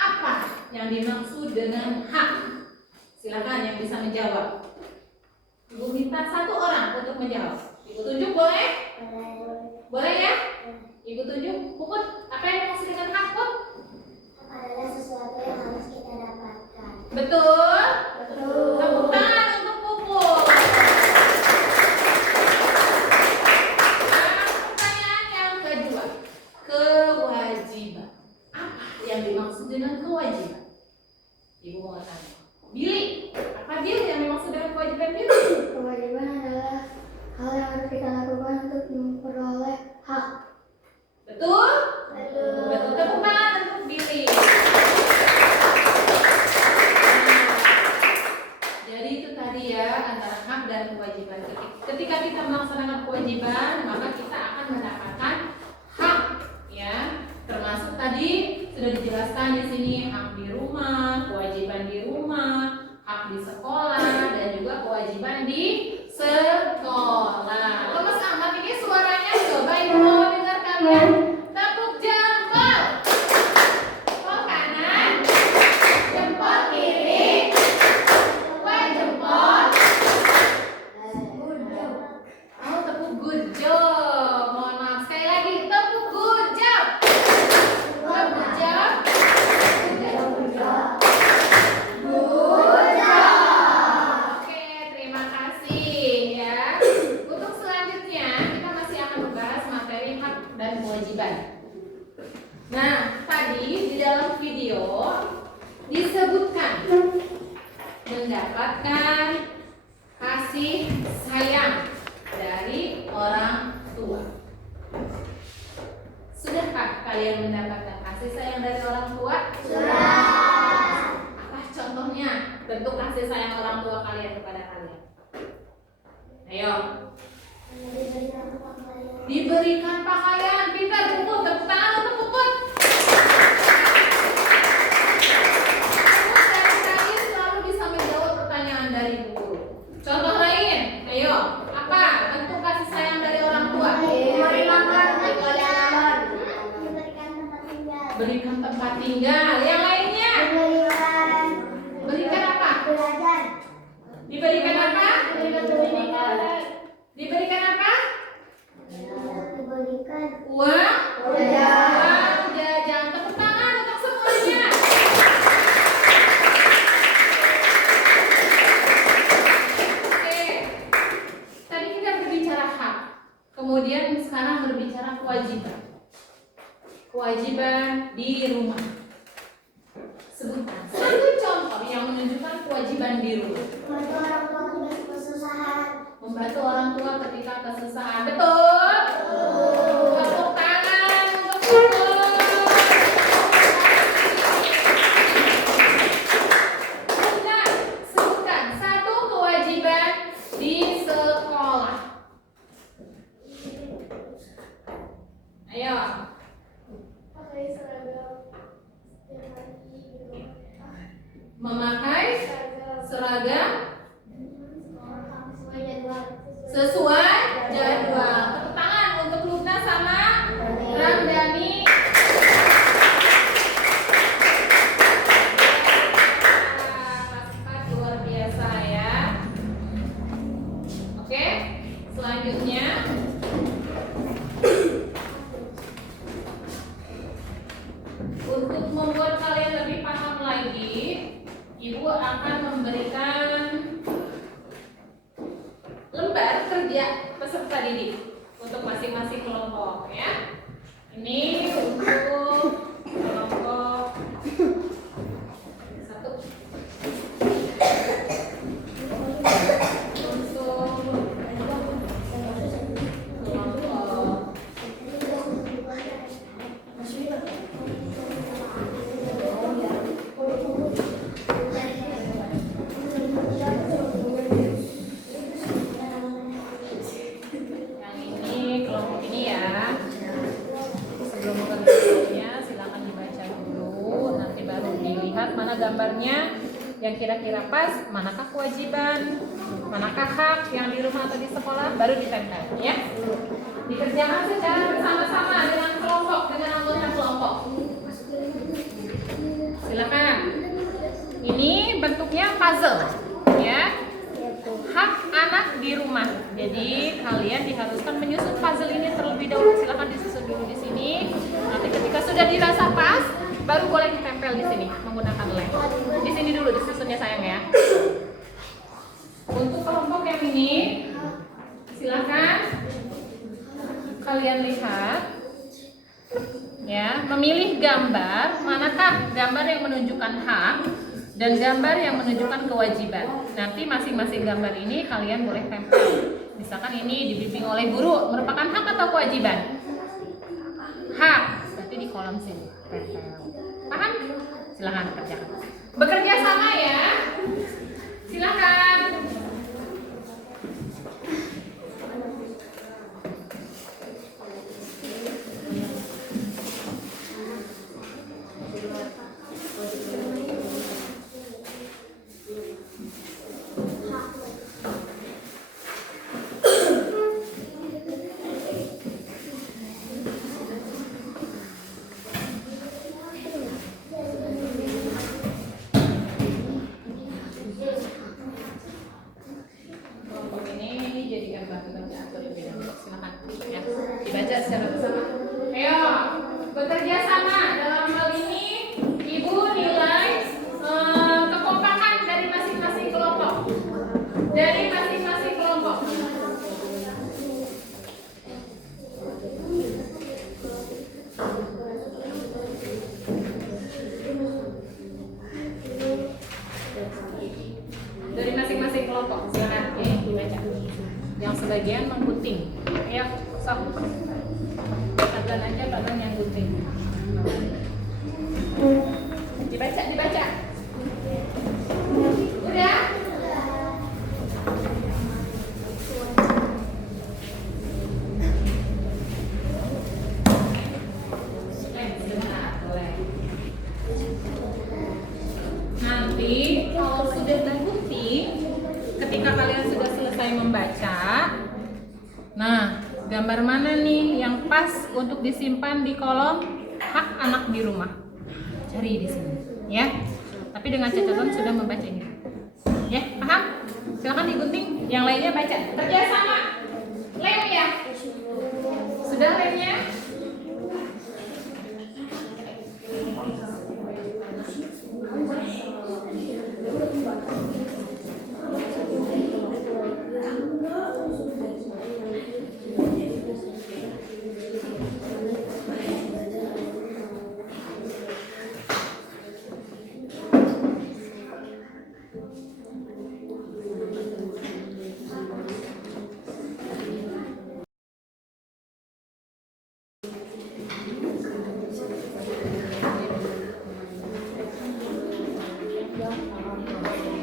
Apa yang dimaksud dengan hak? Silakan yang bisa menjawab. Ibu minta satu orang untuk menjawab. Ibu tunjuk boleh? Boleh ya? Ibu tunjuk. Puput, apa yang dimaksud dengan hak, Put? Adalah sesuatu yang harus kita dapatkan. Betul? Tepuk tangan untuk Puput. Pertanyaan yang kedua, kewajiban. Apa yang dimaksud dengan kewajiban? Ibu mau tanya. Billy, apa Billy yang dimaksud dengan kewajiban Billy? Kewajiban adalah hal yang harus kita lakukan untuk memperoleh hak. Betul? Betul. Tepuk tangan untuk Billy. Jadi itu tadi ya antara hak dan kewajiban. Ketika kita melaksanakan kewajiban, maka kita akan mendapatkan hak, ya. Termasuk tadi sudah dijelaskan di sini hak di rumah, kewajiban di rumah, hak di sekolah, dan juga kewajiban di sekolah. Lemes amat ini suaranya, coba ibu mau dengar kalian. Tepuk jempol. Jempol kanan, jempol kiri, dua jempol. Oh, tepuk good job. Mohon maaf sekali lagi, tepuk good job. Tepuk job. Oke, terima kasih ya. Untuk selanjutnya kita masih akan membahas materi hak dan kewajiban. Nah, tadi di dalam video disebutkan mendapatkan kasih sayang dari orang tua. Sudahkah kalian mendapatkan kasih sayang dari orang tua? Sudah. Apa contohnya bentuk kasih sayang orang tua kalian kepada kalian? Ayo. Diberikan pakaian. Pintar, Puput. Tepuk tangan untuk Puput. Puput dari tadi selalu bisa menjawab pertanyaan dari guru. Contoh lain. Ayo. Apa bentuk kasih sayang dari orang tua? Berikan tempat tinggal. Yang lainnya? Berikan apa? Diberikan apa? Diberikan apa? Uang? Uang jajan. Tepuk tangan untuk semuanya. Oke. Tadi kita berbicara hak. Kemudian sekarang berbicara kewajiban. Kewajiban di rumah. Sebutkan satu contoh yang menunjukkan kewajiban di rumah. Membantu orang tua ketika kesusahan. Betul? Tepuk tangan untuk Puput. Sebutkan satu kewajiban di sekolah. Ayo. Memakai seragam sesuai jadwal. Tepuk tangan untuk Lubna sama Ramdhani. Kelas 4 luar biasa ya. Oke, selanjutnya untuk membuat kalian lebih paham lagi, Ibu akan memberikan lembar kerja peserta didik untuk masing-masing kelompok ya. Ini untuk kelompok 1. Gambarnya yang kira-kira pas, manakah kewajiban, manakah hak yang di rumah atau di sekolah, baru ditempel ya. Dikerjakan secara bersama-sama dengan kelompok, dengan anggota kelompok. Silakan. Ini bentuknya puzzle ya. Hak anak di rumah. Jadi kalian diharuskan menyusun puzzle ini terlebih dahulu. Silakan disusun dulu di sini. Nanti ketika sudah dirasa pas, baru boleh ditempel di sini menggunakan lem. Di sini dulu disusunnya sayang ya. Untuk kelompok yang ini, silakan kalian lihat ya, memilih gambar, manakah gambar yang menunjukkan hak dan gambar yang menunjukkan kewajiban. Nanti masing-masing gambar ini kalian boleh tempel. Misalkan ini dibimbing oleh guru, merupakan hak atau kewajiban? Hak, berarti di kolom sini tempel. Paham? Silakan kerjakan. Bekerja sama ya. Silakan. Dibaca secara bersama. Ayo, bekerja sama. Dalam hal ini, Ibu nilai kekompakan dari masing-masing kelompok. Dari masing-masing kelompok. Dari masing-masing kelompok. Silakan, ya, dibaca. Yang sebagian menggunting. Ayo, sok. Kalian aja kalian yang gunting. Dibaca. Udah? Nah, gambar mana nih yang pas untuk disimpan di kolom hak anak di rumah? Cari di sini, ya. Tapi dengan catatan sudah membacanya. Ya, paham? Silakan digunting. Yang lainnya baca. Kerjasama. Lem ya. Sudah lemnya?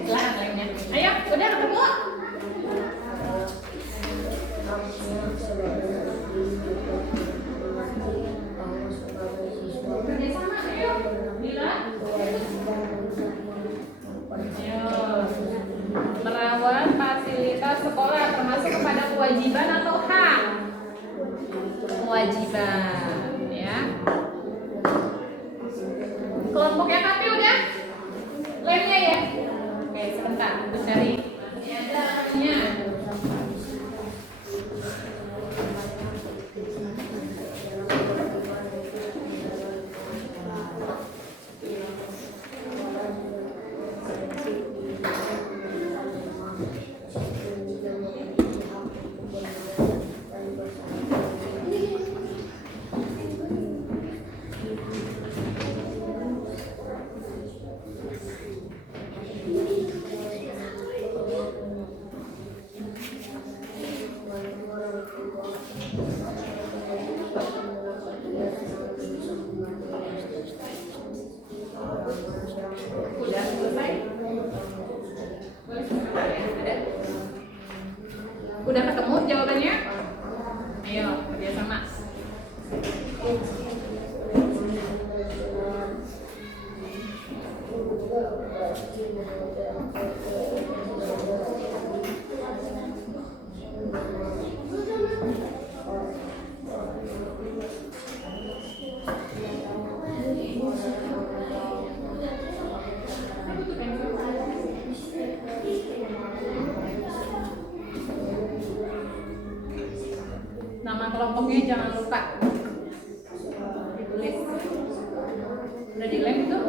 Silakan lemnya. Ayo, udah ketemu? Kerjasama, ayo. Bila? Ayo. Merawat fasilitas sekolah termasuk kepada kewajiban atau hak? Kewajiban, ya. Kelompoknya tapi udah? Lemnya ya? Oke, sebentar, aku cari. Ini ada lemnya. Udah selesai? Boleh sebentar ya? Ada? Udah ketemu jawabannya? Ayo, kerjasama. Nama kelompoknya jangan lupa ditulis. Udah dilem tuh.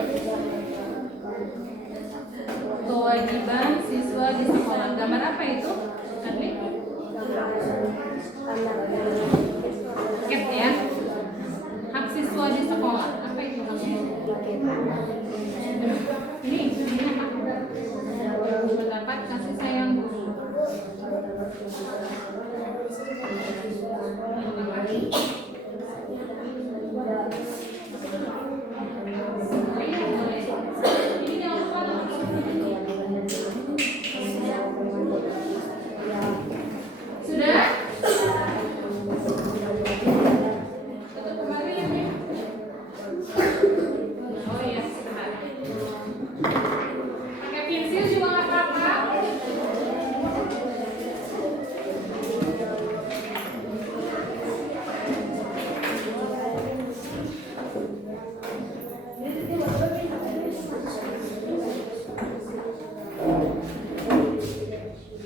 Kewajiban siswa di sekolah. Gambar apa itu? Adli? Ket ya. Hak siswa di sekolah. Apa itu maksudnya? Ini apa? Mendapat kasih sayang guru. Sudah? Tutup kembali lemnya. Oh iya, sebentar. Pakai pensil juga nggak apa-apa.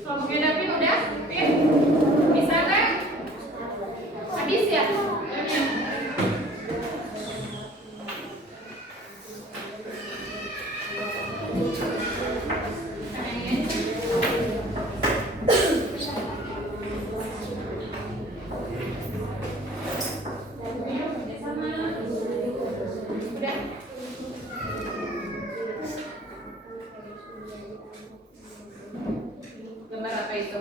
Kelompoknya Davin udah? Pin? Bisa kan? Habis ya? Lemnya? Ayo, kerjasama. Udah? Gambar apa itu?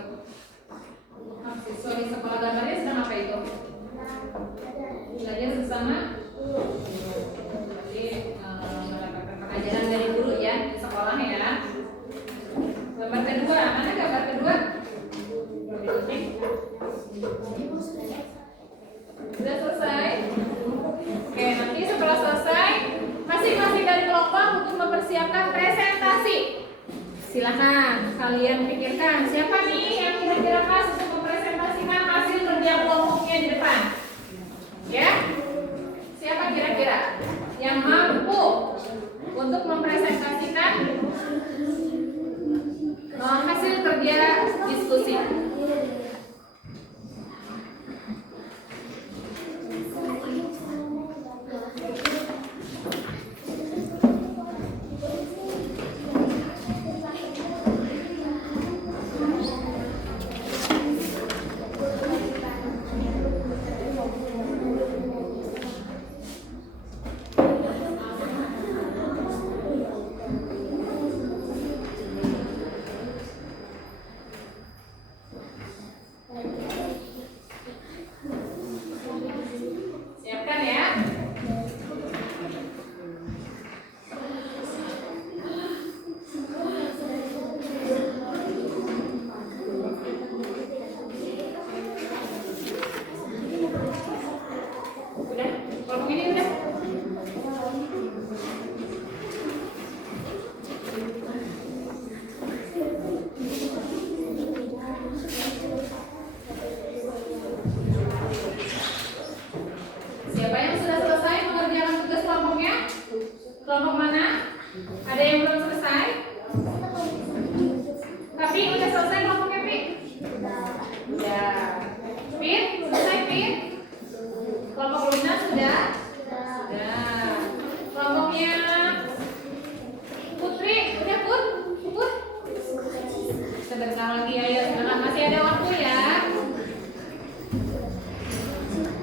Siswa di sekolah gambarnya sedang apa itu? Belajar bersama. Jadi mendapatkan pengajaran dari guru ya di sekolah ya. Gambar kedua, mana gambar kedua? Sudah selesai? Oke, nanti setelah selesai masing-masing dari kelompok untuk mempersiapkan presentasi. Silakan kalian pikirkan siapa nih yang kira-kira pas untuk mempresentasikan hasil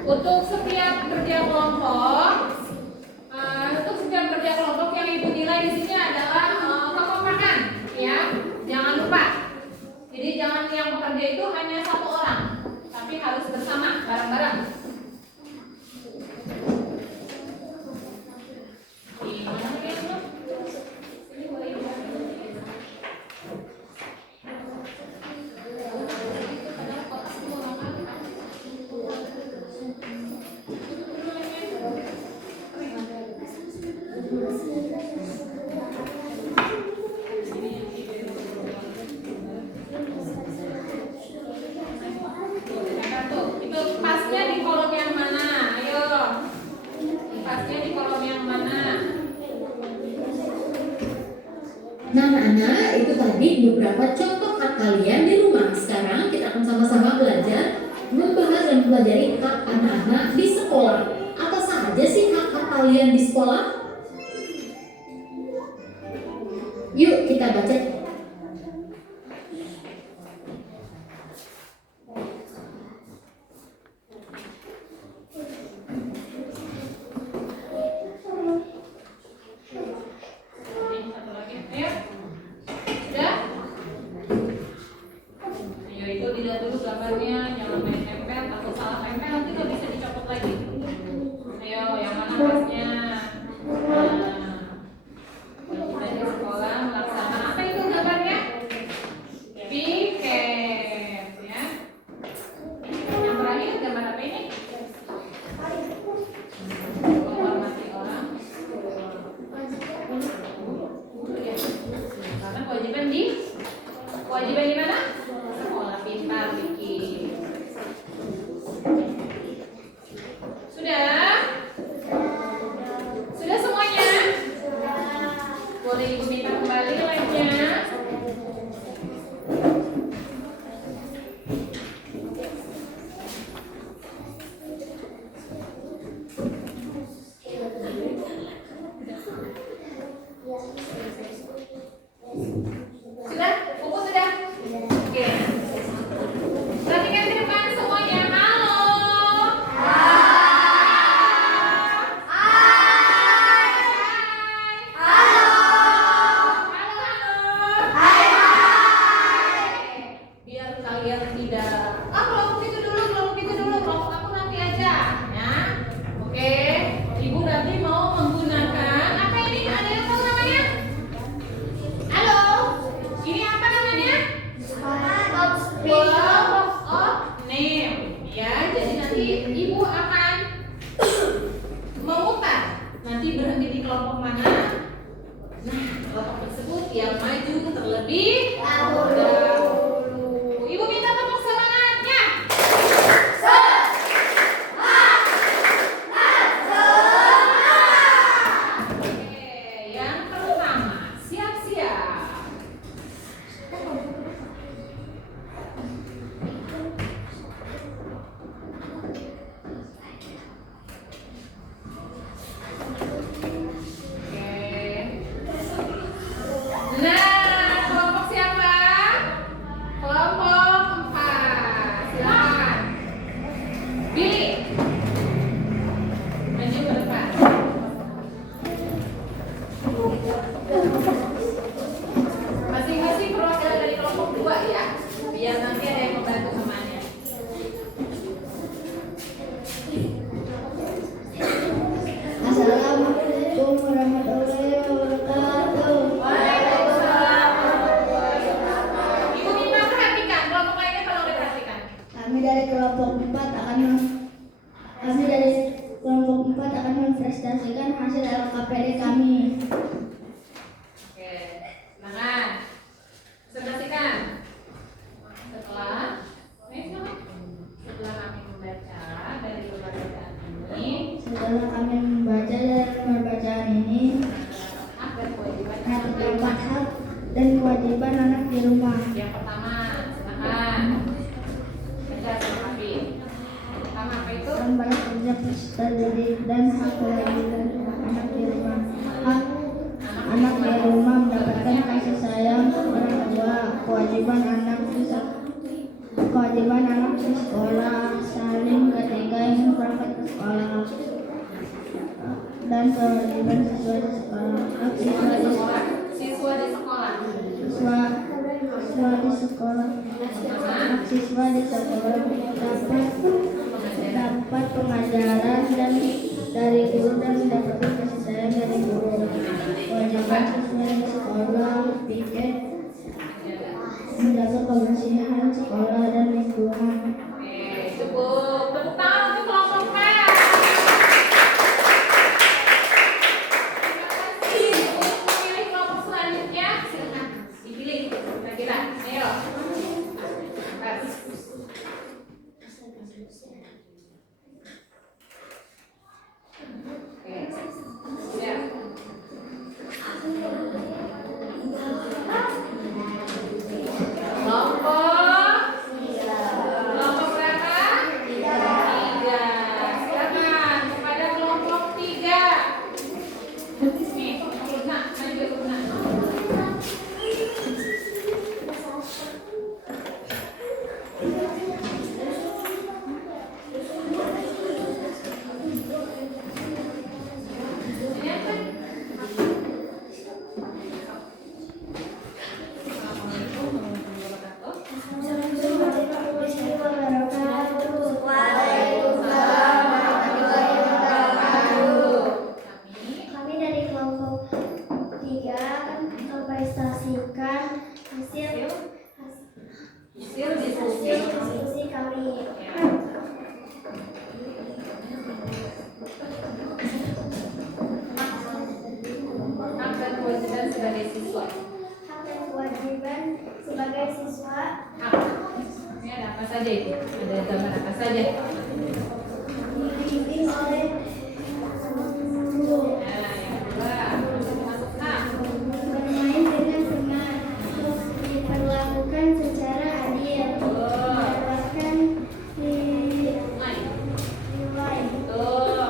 Untuk setiap kerja kelompok, yang ibu nilai di sini adalah kekompakan, ya. Jangan lupa. Jadi jangan yang bekerja itu hanya satu orang, tapi harus bersama, bareng-bareng. Gimana ya, Bu? Ini boleh ibu. Itu pasnya di kolom yang mana? Ayo. Pasnya di kolom yang mana? Nah, anak-anak, itu tadi beberapa contoh hak kalian di rumah. Sekarang kita akan sama-sama belajar membahas dan mempelajari hak anak-anak di sekolah. Apa saja sih hak-hak kalian di sekolah? Yuk kita baca. Satu lagi. Ayo. Sudah? Ayo, itu dilihat dulu gambarnya, jangan main tempel, takut salah tempel nanti nggak bisa dicopot lagi. Ayo, yang mana pasnya? Nah, di sekolah melaksanakan apa itu gambarnya? Piket, ya. Yang terakhir gambar apa ini? Menghormati orang. Ya. Karena kewajiban di mana? Sekolah pintar bikin. Sudah? Sudah semuanya? Boleh ibu minta kembali like-nya? Sudah? Buku sudah? Oke. Perhatikan ke depan semuanya. Halo. Biar kalian tidak kelompok itu dulu, kelompok aku nanti aja, ya. Oke. Ibu nanti mau menggunakan apa ini? Ada yang tahu namanya? Halo. Ini apa namanya? Box of name. Ya, jadi nanti ibu akan memutar. Nanti berhenti di kelompok mana? Nah, kelompok tersebut yang maju terlebih dahulu. Ibu minta tepuk semangatnya. Oke, yang pertama, siap-siap. Nah, kelompok siapa? Kelompok 4. Silakan. Billy. Maju ke depan. Masing-masing perwakilan dari kelompok 2 ya. Biar nanti ada yang membantu temannya. Assalamualaikum warahmatullahi wabarakatuh. Waalaikumsalam warahmatullahi wabarakatuh. Ibu minta perhatikan, kelompok lainnya tolong diperhatikan. Kami dari kelompok 4 akan mempresentasikan hasil LKPD kami. Oke, silakan. Presentasikan. Setelah kami membaca dari pembacaan ini, Setelah kami membaca dan pembacaan ini, hak dan kewajiban ada anak di rumah. 4 hak dan kewajiban anak di rumah. Yang pertama, silakan baca sama kami. Pertama apa itu? Lembaga kerja peserta didik dan hak kewajiban anak di rumah. Hak anak di rumah mendapatkan kasih sayang orang tua. Kewajiban anak di sekolah saling ketika ingin di sekolah. Hak siswa di sekolah. Siswa di sekolah. Siswa di sekolah. Hak siswa di sekolah dapat pengajaran dan dari guru dan mendapatkan kasih sayang dari guru. Kewajiban siswa di sekolah pikir menjaga kebersihan sekolah dan lingkungan. Oke, cukup. Tepuk tangan untuk kelompok P. Terima kasih. Untuk memilih kelompok selanjutnya, silakan dipilih. Kira-kira, ayo. Oke, siap. Kelompok berapa? Tiga. Silakan kepada kelompok 3. Nih, Luna, maju Luna. Ini apa? Assalamualaikum warahmatullahi wabarakatuh. Kami dari kelompok 3 akan mempresentasikan hasil diskusi kami. Hak dan kewajiban sebagai siswa. Hak dan kewajiban sebagai siswa. Hak. Ini ada apa saja itu? Ada gambar apa saja? Dibimbing oleh guru. Nah, yang kedua, masuk hak. Bermain dengan teman. Diperlakukan secara adil. Mendapatkan Mulai. nilai. Betul.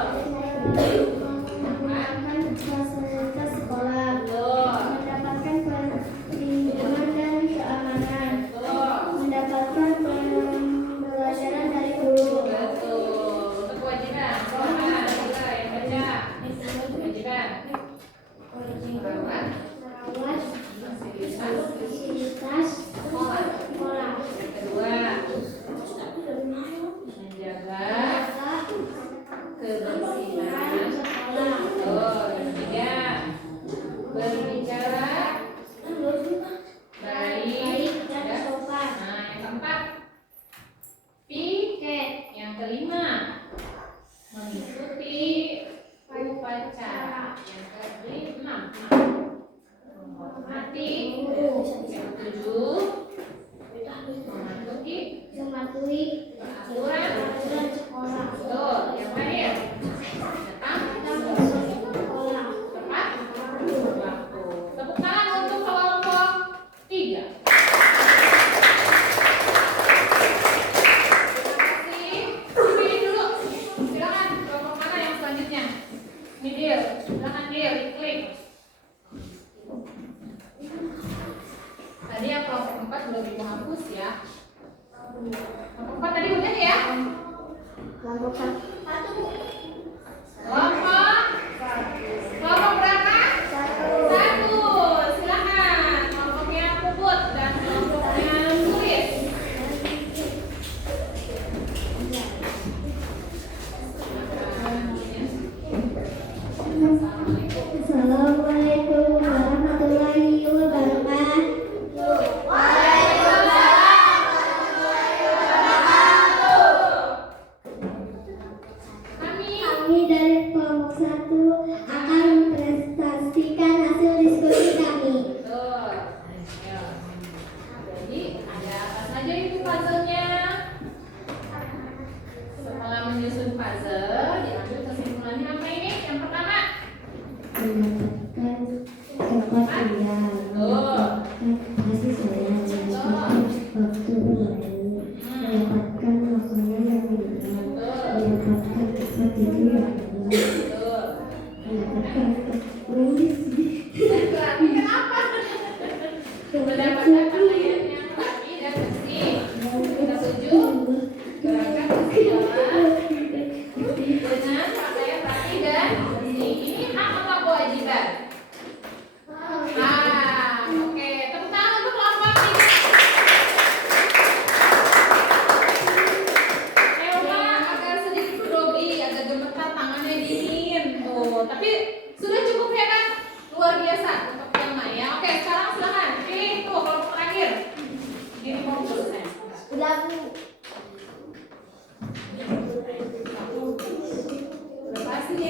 Menggunakan fasilitas sekolah. Betul. Mendapatkan perlindungan dan keamanan. Betul. Mendapatkan pembelajaran dari guru. Betul. Untuk kewajiban, kewajiban juga yang baca. Kewajiban. Merawat Merawat fasilitas sekolah. sekolah. Yang kedua, menjaga kebersihan sekolah. Betul. Yang ketiga, berbicara baik dan dan sopan. Nah, yang keempat, piket. Yang kelima, mengikuti upacara. Yang keenam, menghormati. Yang ketujuh, mematuhi aturan. sekolah. Betul. Yang terakhir, datang Sekolah. tepat waktu. Tepuk tangan untuk kelompok 3. Pilih dulu. Silakan kelompok mana yang selanjutnya? Ini dia. Silakan dia klik. Tadi yang kelompok 4 belum ibu hapus ya. Kelompok 4 tadi udah ya? Kelompok 1. Kelompok berapa? 1. 1. Silakan. Kelompoknya Puput dan kelompoknya Tulis. Assalamualaikum warahmatullahi wabarakatuh. Kami dari kelompok 1 akan mempresentasikan hasil diskusi kami. Betul. Ya. Jadi ada apa saja itu puzzle-nya? Setelah menyusun puzzle, diambil kesimpulannya apa ini? Yang pertama, Mendapatkan kepastian, mendapatkan kasih sayang, mendapatkan waktu bermain, mendapatkan makanan yang ringan, mendapatkan tempat tidur yang nyaman, betul. mendapatkan menulis. Dan berarti kenapa? Mendapatkan pakaian yang rapi dan bersih. Kita setuju? Gerakan bersekolah dengan pakaian rapi dan bersih. Ini hak atau kewajiban?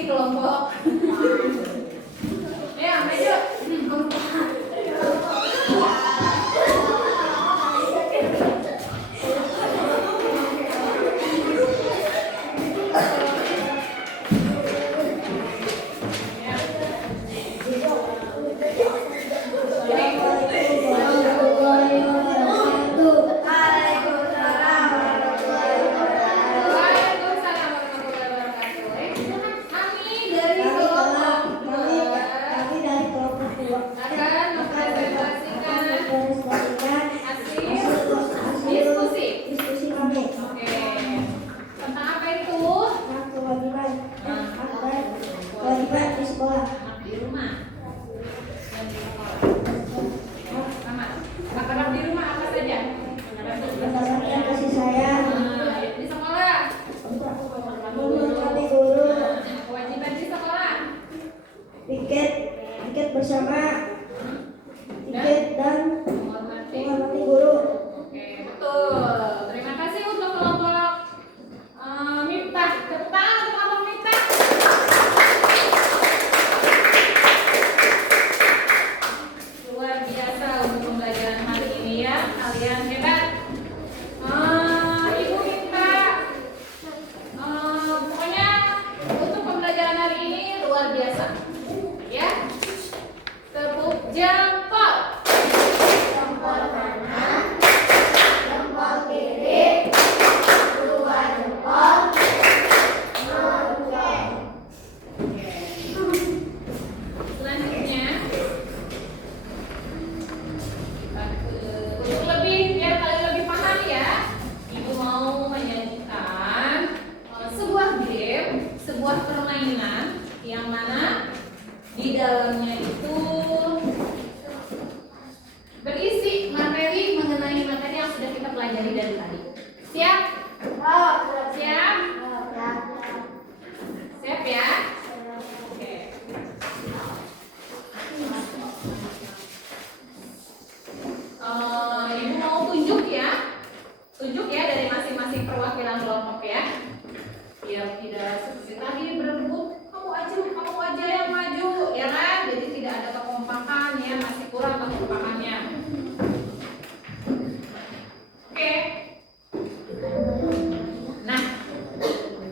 sih kelompok? Ya, maju. Waalaikumsalam warahmatullahi wabarakatuh. Kami dari kelompok Kami dari kelompok 2 akan mempresentasikan hasil diskusi. diskusi kami Oke. Tentang apa itu? tentang kewajiban kewajiban di sekolah. Di rumah. Dan di sekolah. Sama. Hak di rumah apa saja? Mendapatkan kasih sayang, Di sekolah. menghormati guru, Kewajiban di sekolah. piket bersama, piket dan Menghormati. menghormati guru. Oke, betul. Terima kasih untuk kelompok Miftah. Tepuk tangan untuk kelompok Miftah. Luar biasa untuk pembelajaran hari ini ya. Kalian hebat. Ibu minta pokoknya untuk pembelajaran hari ini luar biasa. Ya. Tepuk jempol. Jempol kanan, jempol kiri, dua jempol, oke. Selanjutnya untuk lebih biar kalian lebih paham ya, Ibu mau menyajikan sebuah game, sebuah permainan yang mana di dalamnya itu berisi materi mengenai materi yang sudah kita pelajari dari tadi. Siap? Siap? Siap ya? Oke. Ibu mau tunjuk ya dari masing-masing perwakilan kelompok ya, biar tidak seperti tadi berebut kamu aja yang maju ya kan, jadi tidak ada kekompakan ya, masih kurang kekompakannya. Oke. Nah,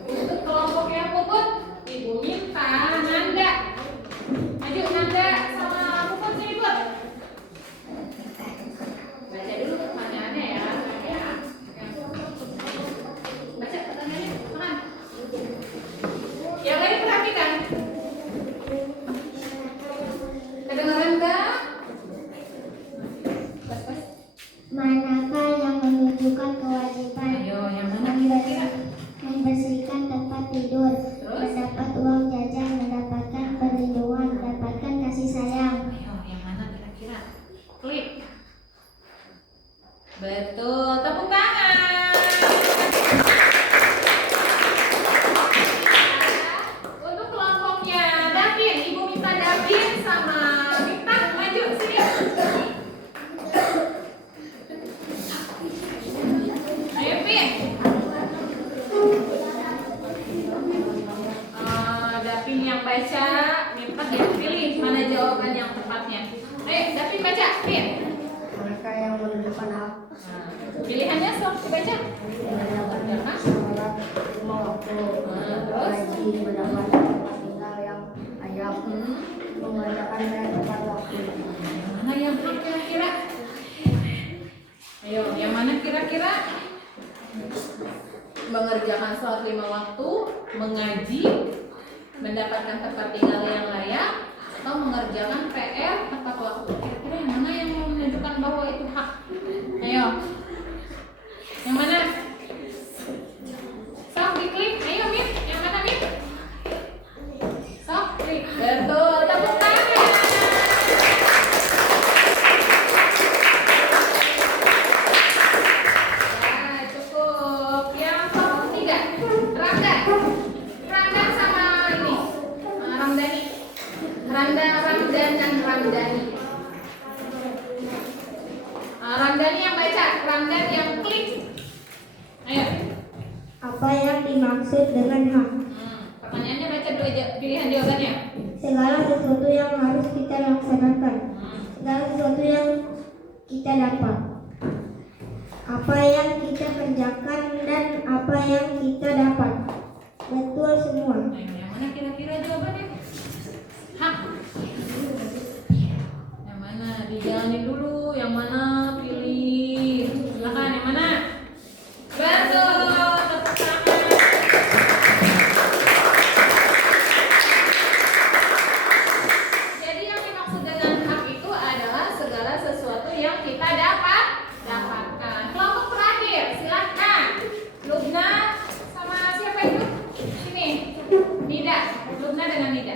untuk kelompok yang puput, Ibu minta Nanda maju, Nanda sama Puput sini Put. Baca dulu pertanyaannya ya. Baca pertanyaannya, mana? Yang lain perhatikan. Kedengaran enggak? Pas. Manakah yang menunjukkan kewajiban? Ayo, yang mana kira-kira? Membersihkan tempat tidur, Terus? mendapat uang jajan, mendapatkan perlindungan, mendapatkan kasih sayang. Ayo, yang mana kira-kira? Klik. Betul, tepuk tangan. Untuk kelompoknya Davin, Ibu minta Davin sama Miftah maju sini. Ayo Vin. Davin yang baca, Miftah yang pilih mana jawaban yang tepatnya. Ayo Davin baca, Vin. Mereka yang menunjukkan hak Pilihannya sok dibaca. mengerjakan sholat lima waktu, haji, mendapatkan tempat tinggal yang layak, mengerjakan saya tepat waktu. Mana yang hak kira-kira? Ayo, yang mana kira-kira? Mengerjakan sholat 5 waktu, mengaji, mendapatkan tempat tinggal yang layak, atau mengerjakan PR tepat waktu. Kira-kira yang mana yang menunjukkan bahwa itu hak? Ayo, yang mana? Sok diklik, ayo Mit, yang mana Mit? Sok klik, betul, tepuk tangan. Nah, cukup. Yang ketiga, Ramdan sama ini, Ramdhani. Ramdan dan Ramdhani. Ramdhani yang baca, Ramdan yang klik. Ayo. Apa yang dimaksud dengan hak? Pertanyaannya baca dulu. pilihan jawabannya? Segala sesuatu yang harus kita laksanakan. Segala sesuatu yang kita dapat. Apa yang kita kerjakan dan apa yang kita dapat. Betul semua. Nah, yang mana kira-kira jawabannya? Hah? Yang mana? Dijalanin dulu. Yang mana? Pilih. Silakan. Yang mana? Betul. Tepuk tangan. Jadi yang dimaksud dengan hak itu adalah segala sesuatu yang kita dapatkan. Kelompok terakhir, silakan. Lubna sama siapa itu? Sini. Nida. Lubna dengan Nida.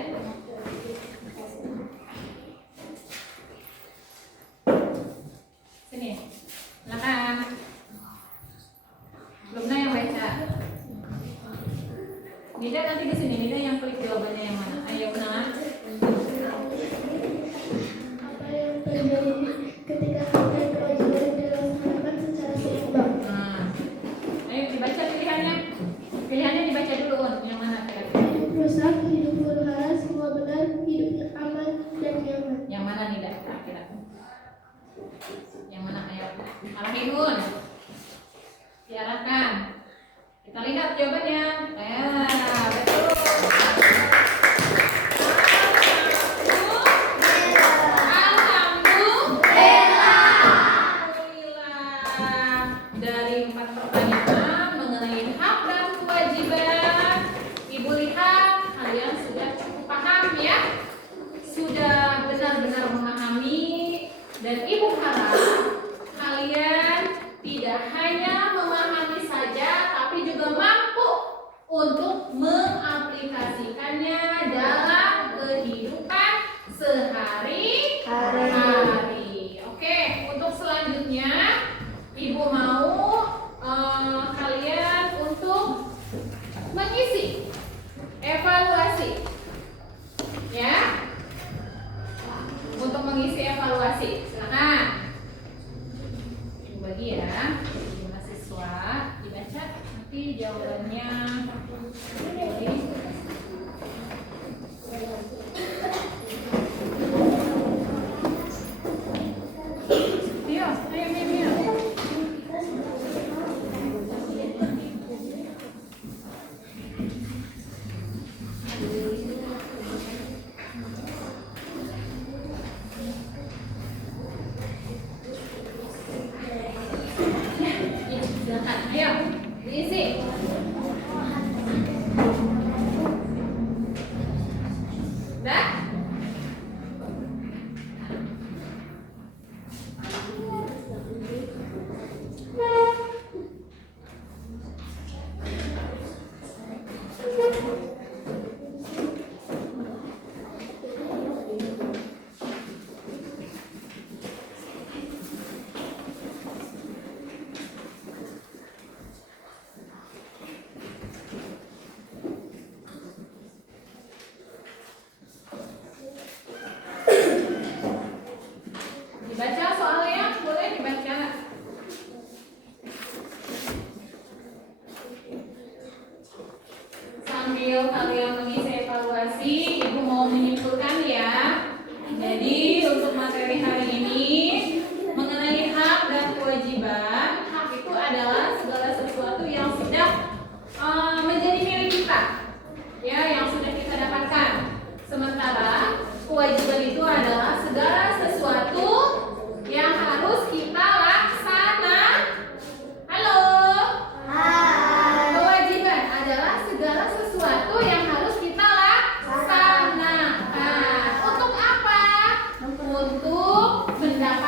Sini. Silakan. Lubna yang baca. Nida nanti ke sini. Nida yang klik jawabannya yang mana? Ayo Lubna. Apa yang terjadi ketika hak dan kewajiban dilaksanakan secara seimbang? Nah, ayo dibaca pilihannya. Pilihannya dibaca dulu, Un. Yang mana kira-kira? Hidup rusak, hidup huru hara, semua benar, hidup yang aman dan nyaman. Yang mana Nida kira-kira? Yang mana? Ayo arahin, Un. Diarahkan. Kita lihat jawabannya. Betul. Alhamdulillah. Dari 4 pertanyaan mengenai hak dan kewajiban, Ibu lihat kalian sudah cukup paham ya, sudah benar-benar memahami, dan Ibu harap kalian tidak hanya memahami saja, tapi juga mampu untuk mengaplikasikannya dalam kehidupan sehari-hari. Oke, untuk selanjutnya Ibu mau kalian untuk mengisi evaluasi, ya. Untuk mengisi evaluasi, silakan. Ibu bagi ya, Ibu mahasiswa dibaca nanti jawabannya. Mio, ayo Mio. Silakan, ayo diisi. Udah? Dibaca soalnya, boleh dibaca. Sambil kalian mengisi evaluasi, Ibu mau menyimpulkan ya. Jadi untuk materi hari ini mengenai hak dan kewajiban, hak itu adalah segala sesuatu yang sudah menjadi milik kita, ya, yang sudah kita dapatkan. Sementara kewajiban itu adalah segala sesuatu yang harus kita laksanakan. Halo. Kewajiban adalah segala sesuatu yang harus kita laksanakan. Untuk apa? Untuk mendapatkan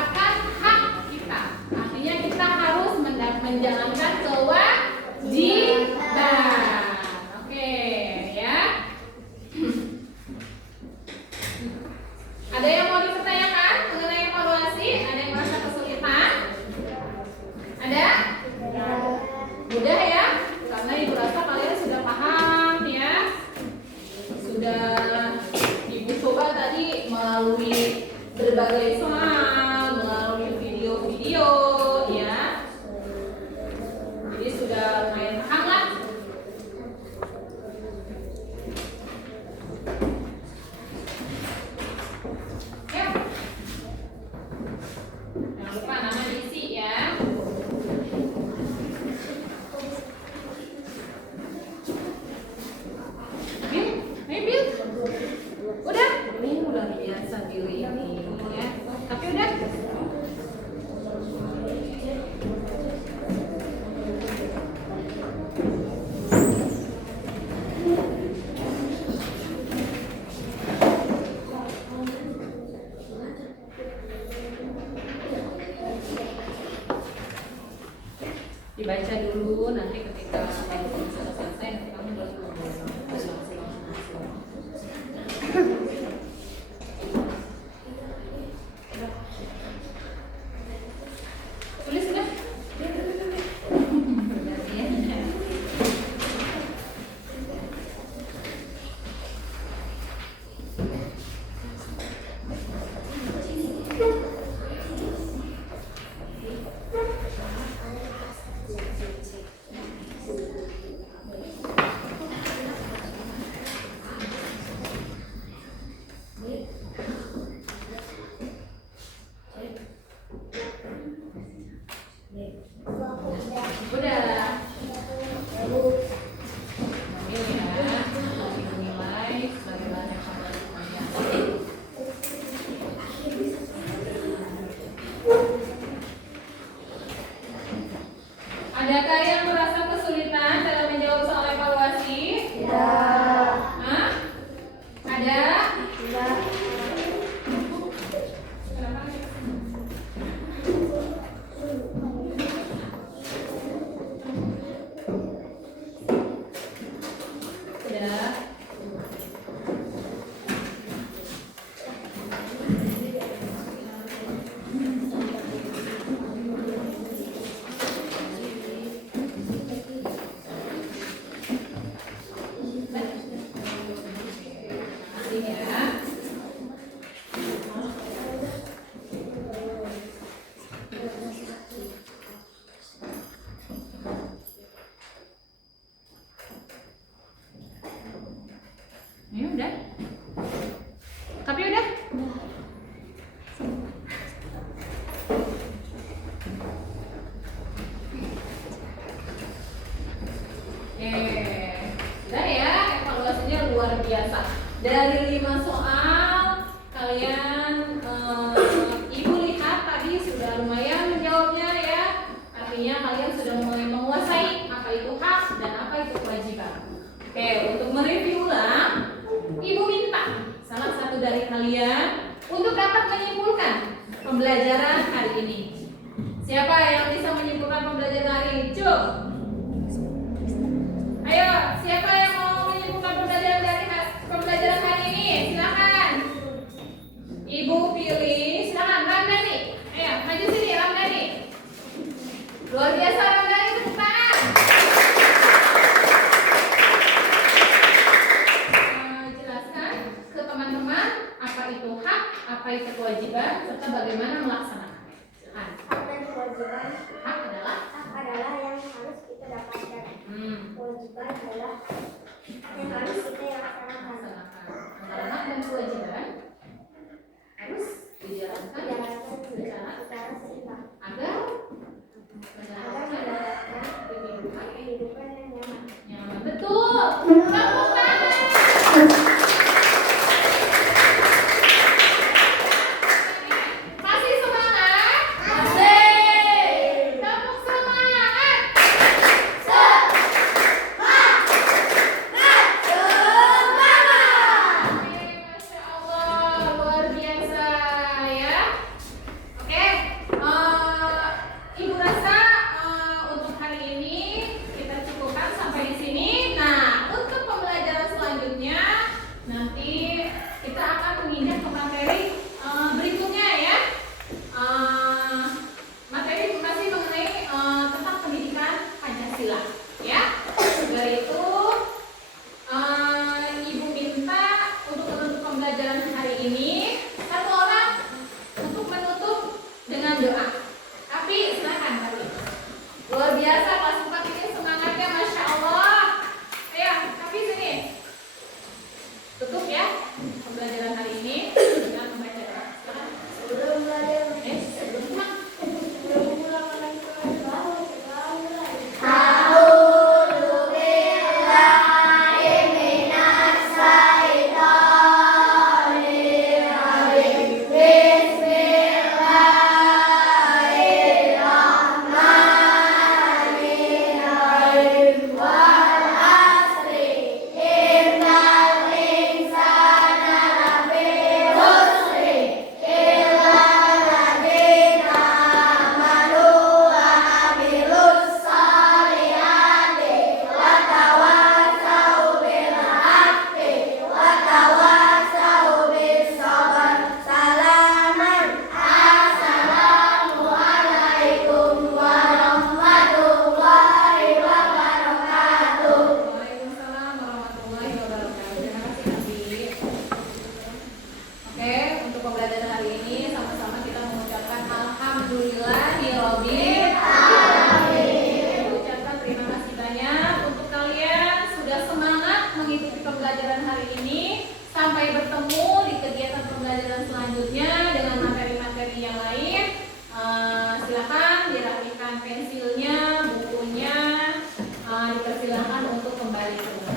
aja. Kasih ya. Ini udah. Tapi udah. Sudah ya, evaluasinya luar biasa. Dari 5 soal, kalian Ibu lihat tadi sudah lumayan menjawabnya ya. Artinya kalian sudah mulai menguasai apa itu hak dan apa itu kewajiban. Oke, untuk mereview ulang, Ibu minta salah satu dari kalian untuk dapat menyimpulkan pembelajaran hari ini. Siapa yang bisa menyimpulkan pembelajaran hari ini? Cuk. Ayo, siapa yang mau menyimpulkan pembelajaran hari ini? Silakan. Ibu pilih, silakan Ramdhani. Ayo, maju sini Ramdhani. Luar biasa Ramdhani, tepuk tangan. Jelaskan ke teman-teman apa itu hak, apa itu kewajiban, serta bagaimana melaksanakannya. Silakan. Hak dan kewajiban. Hak adalah Hak adalah yang harus kita dapatkan. Kewajiban adalah yang harus kita laksanakan. melaksanakan. Antara hak dan kewajiban harus dijalankan Secara seimbang agar agar mendapatkan mendapatkan kehidupan yang nyaman. nyaman. Betul. Tepuk tangan. Kasih semangat. Tepuk semangat. Oke, Masya Allah, luar biasa ya. Oke, Ibu rasa untuk hari ini kita cukupkan sampai di sini. Nah, untuk pembelajaran selanjutnya nanti kita akan menginjak ke materi berikutnya ya. Materi masih mengenai tentang pendidikan Pancasila ya. Yaitu Ibu minta untuk pembelajaran hari ini satu orang untuk menutup dengan doa. Tapi silakan tadi. Luar biasa kelas 4 ini semangatnya Masya Allah. Ayo, tapi sini. Tutup ya pembelajaran hari ini dengan membaca doa. Silakan. Sebelum belajar Sebelum pulang. sebelum pulang orang tua mulai. Waalaikumsalam warahmatullahi wabarakatuh. Terima kasih Nabi. Oke, untuk pembelajaran hari ini sama-sama kita mengucapkan alhamdulillahirobbil alamin. Ucapkan terima kasih banyak untuk kalian sudah semangat mengikuti pembelajaran hari ini. Sampai bertemu di kegiatan pembelajaran selanjutnya dengan materi-materi yang lain. Silakan dirapikan pensilnya, bukunya, dipersilakan untuk kembali ke rumah.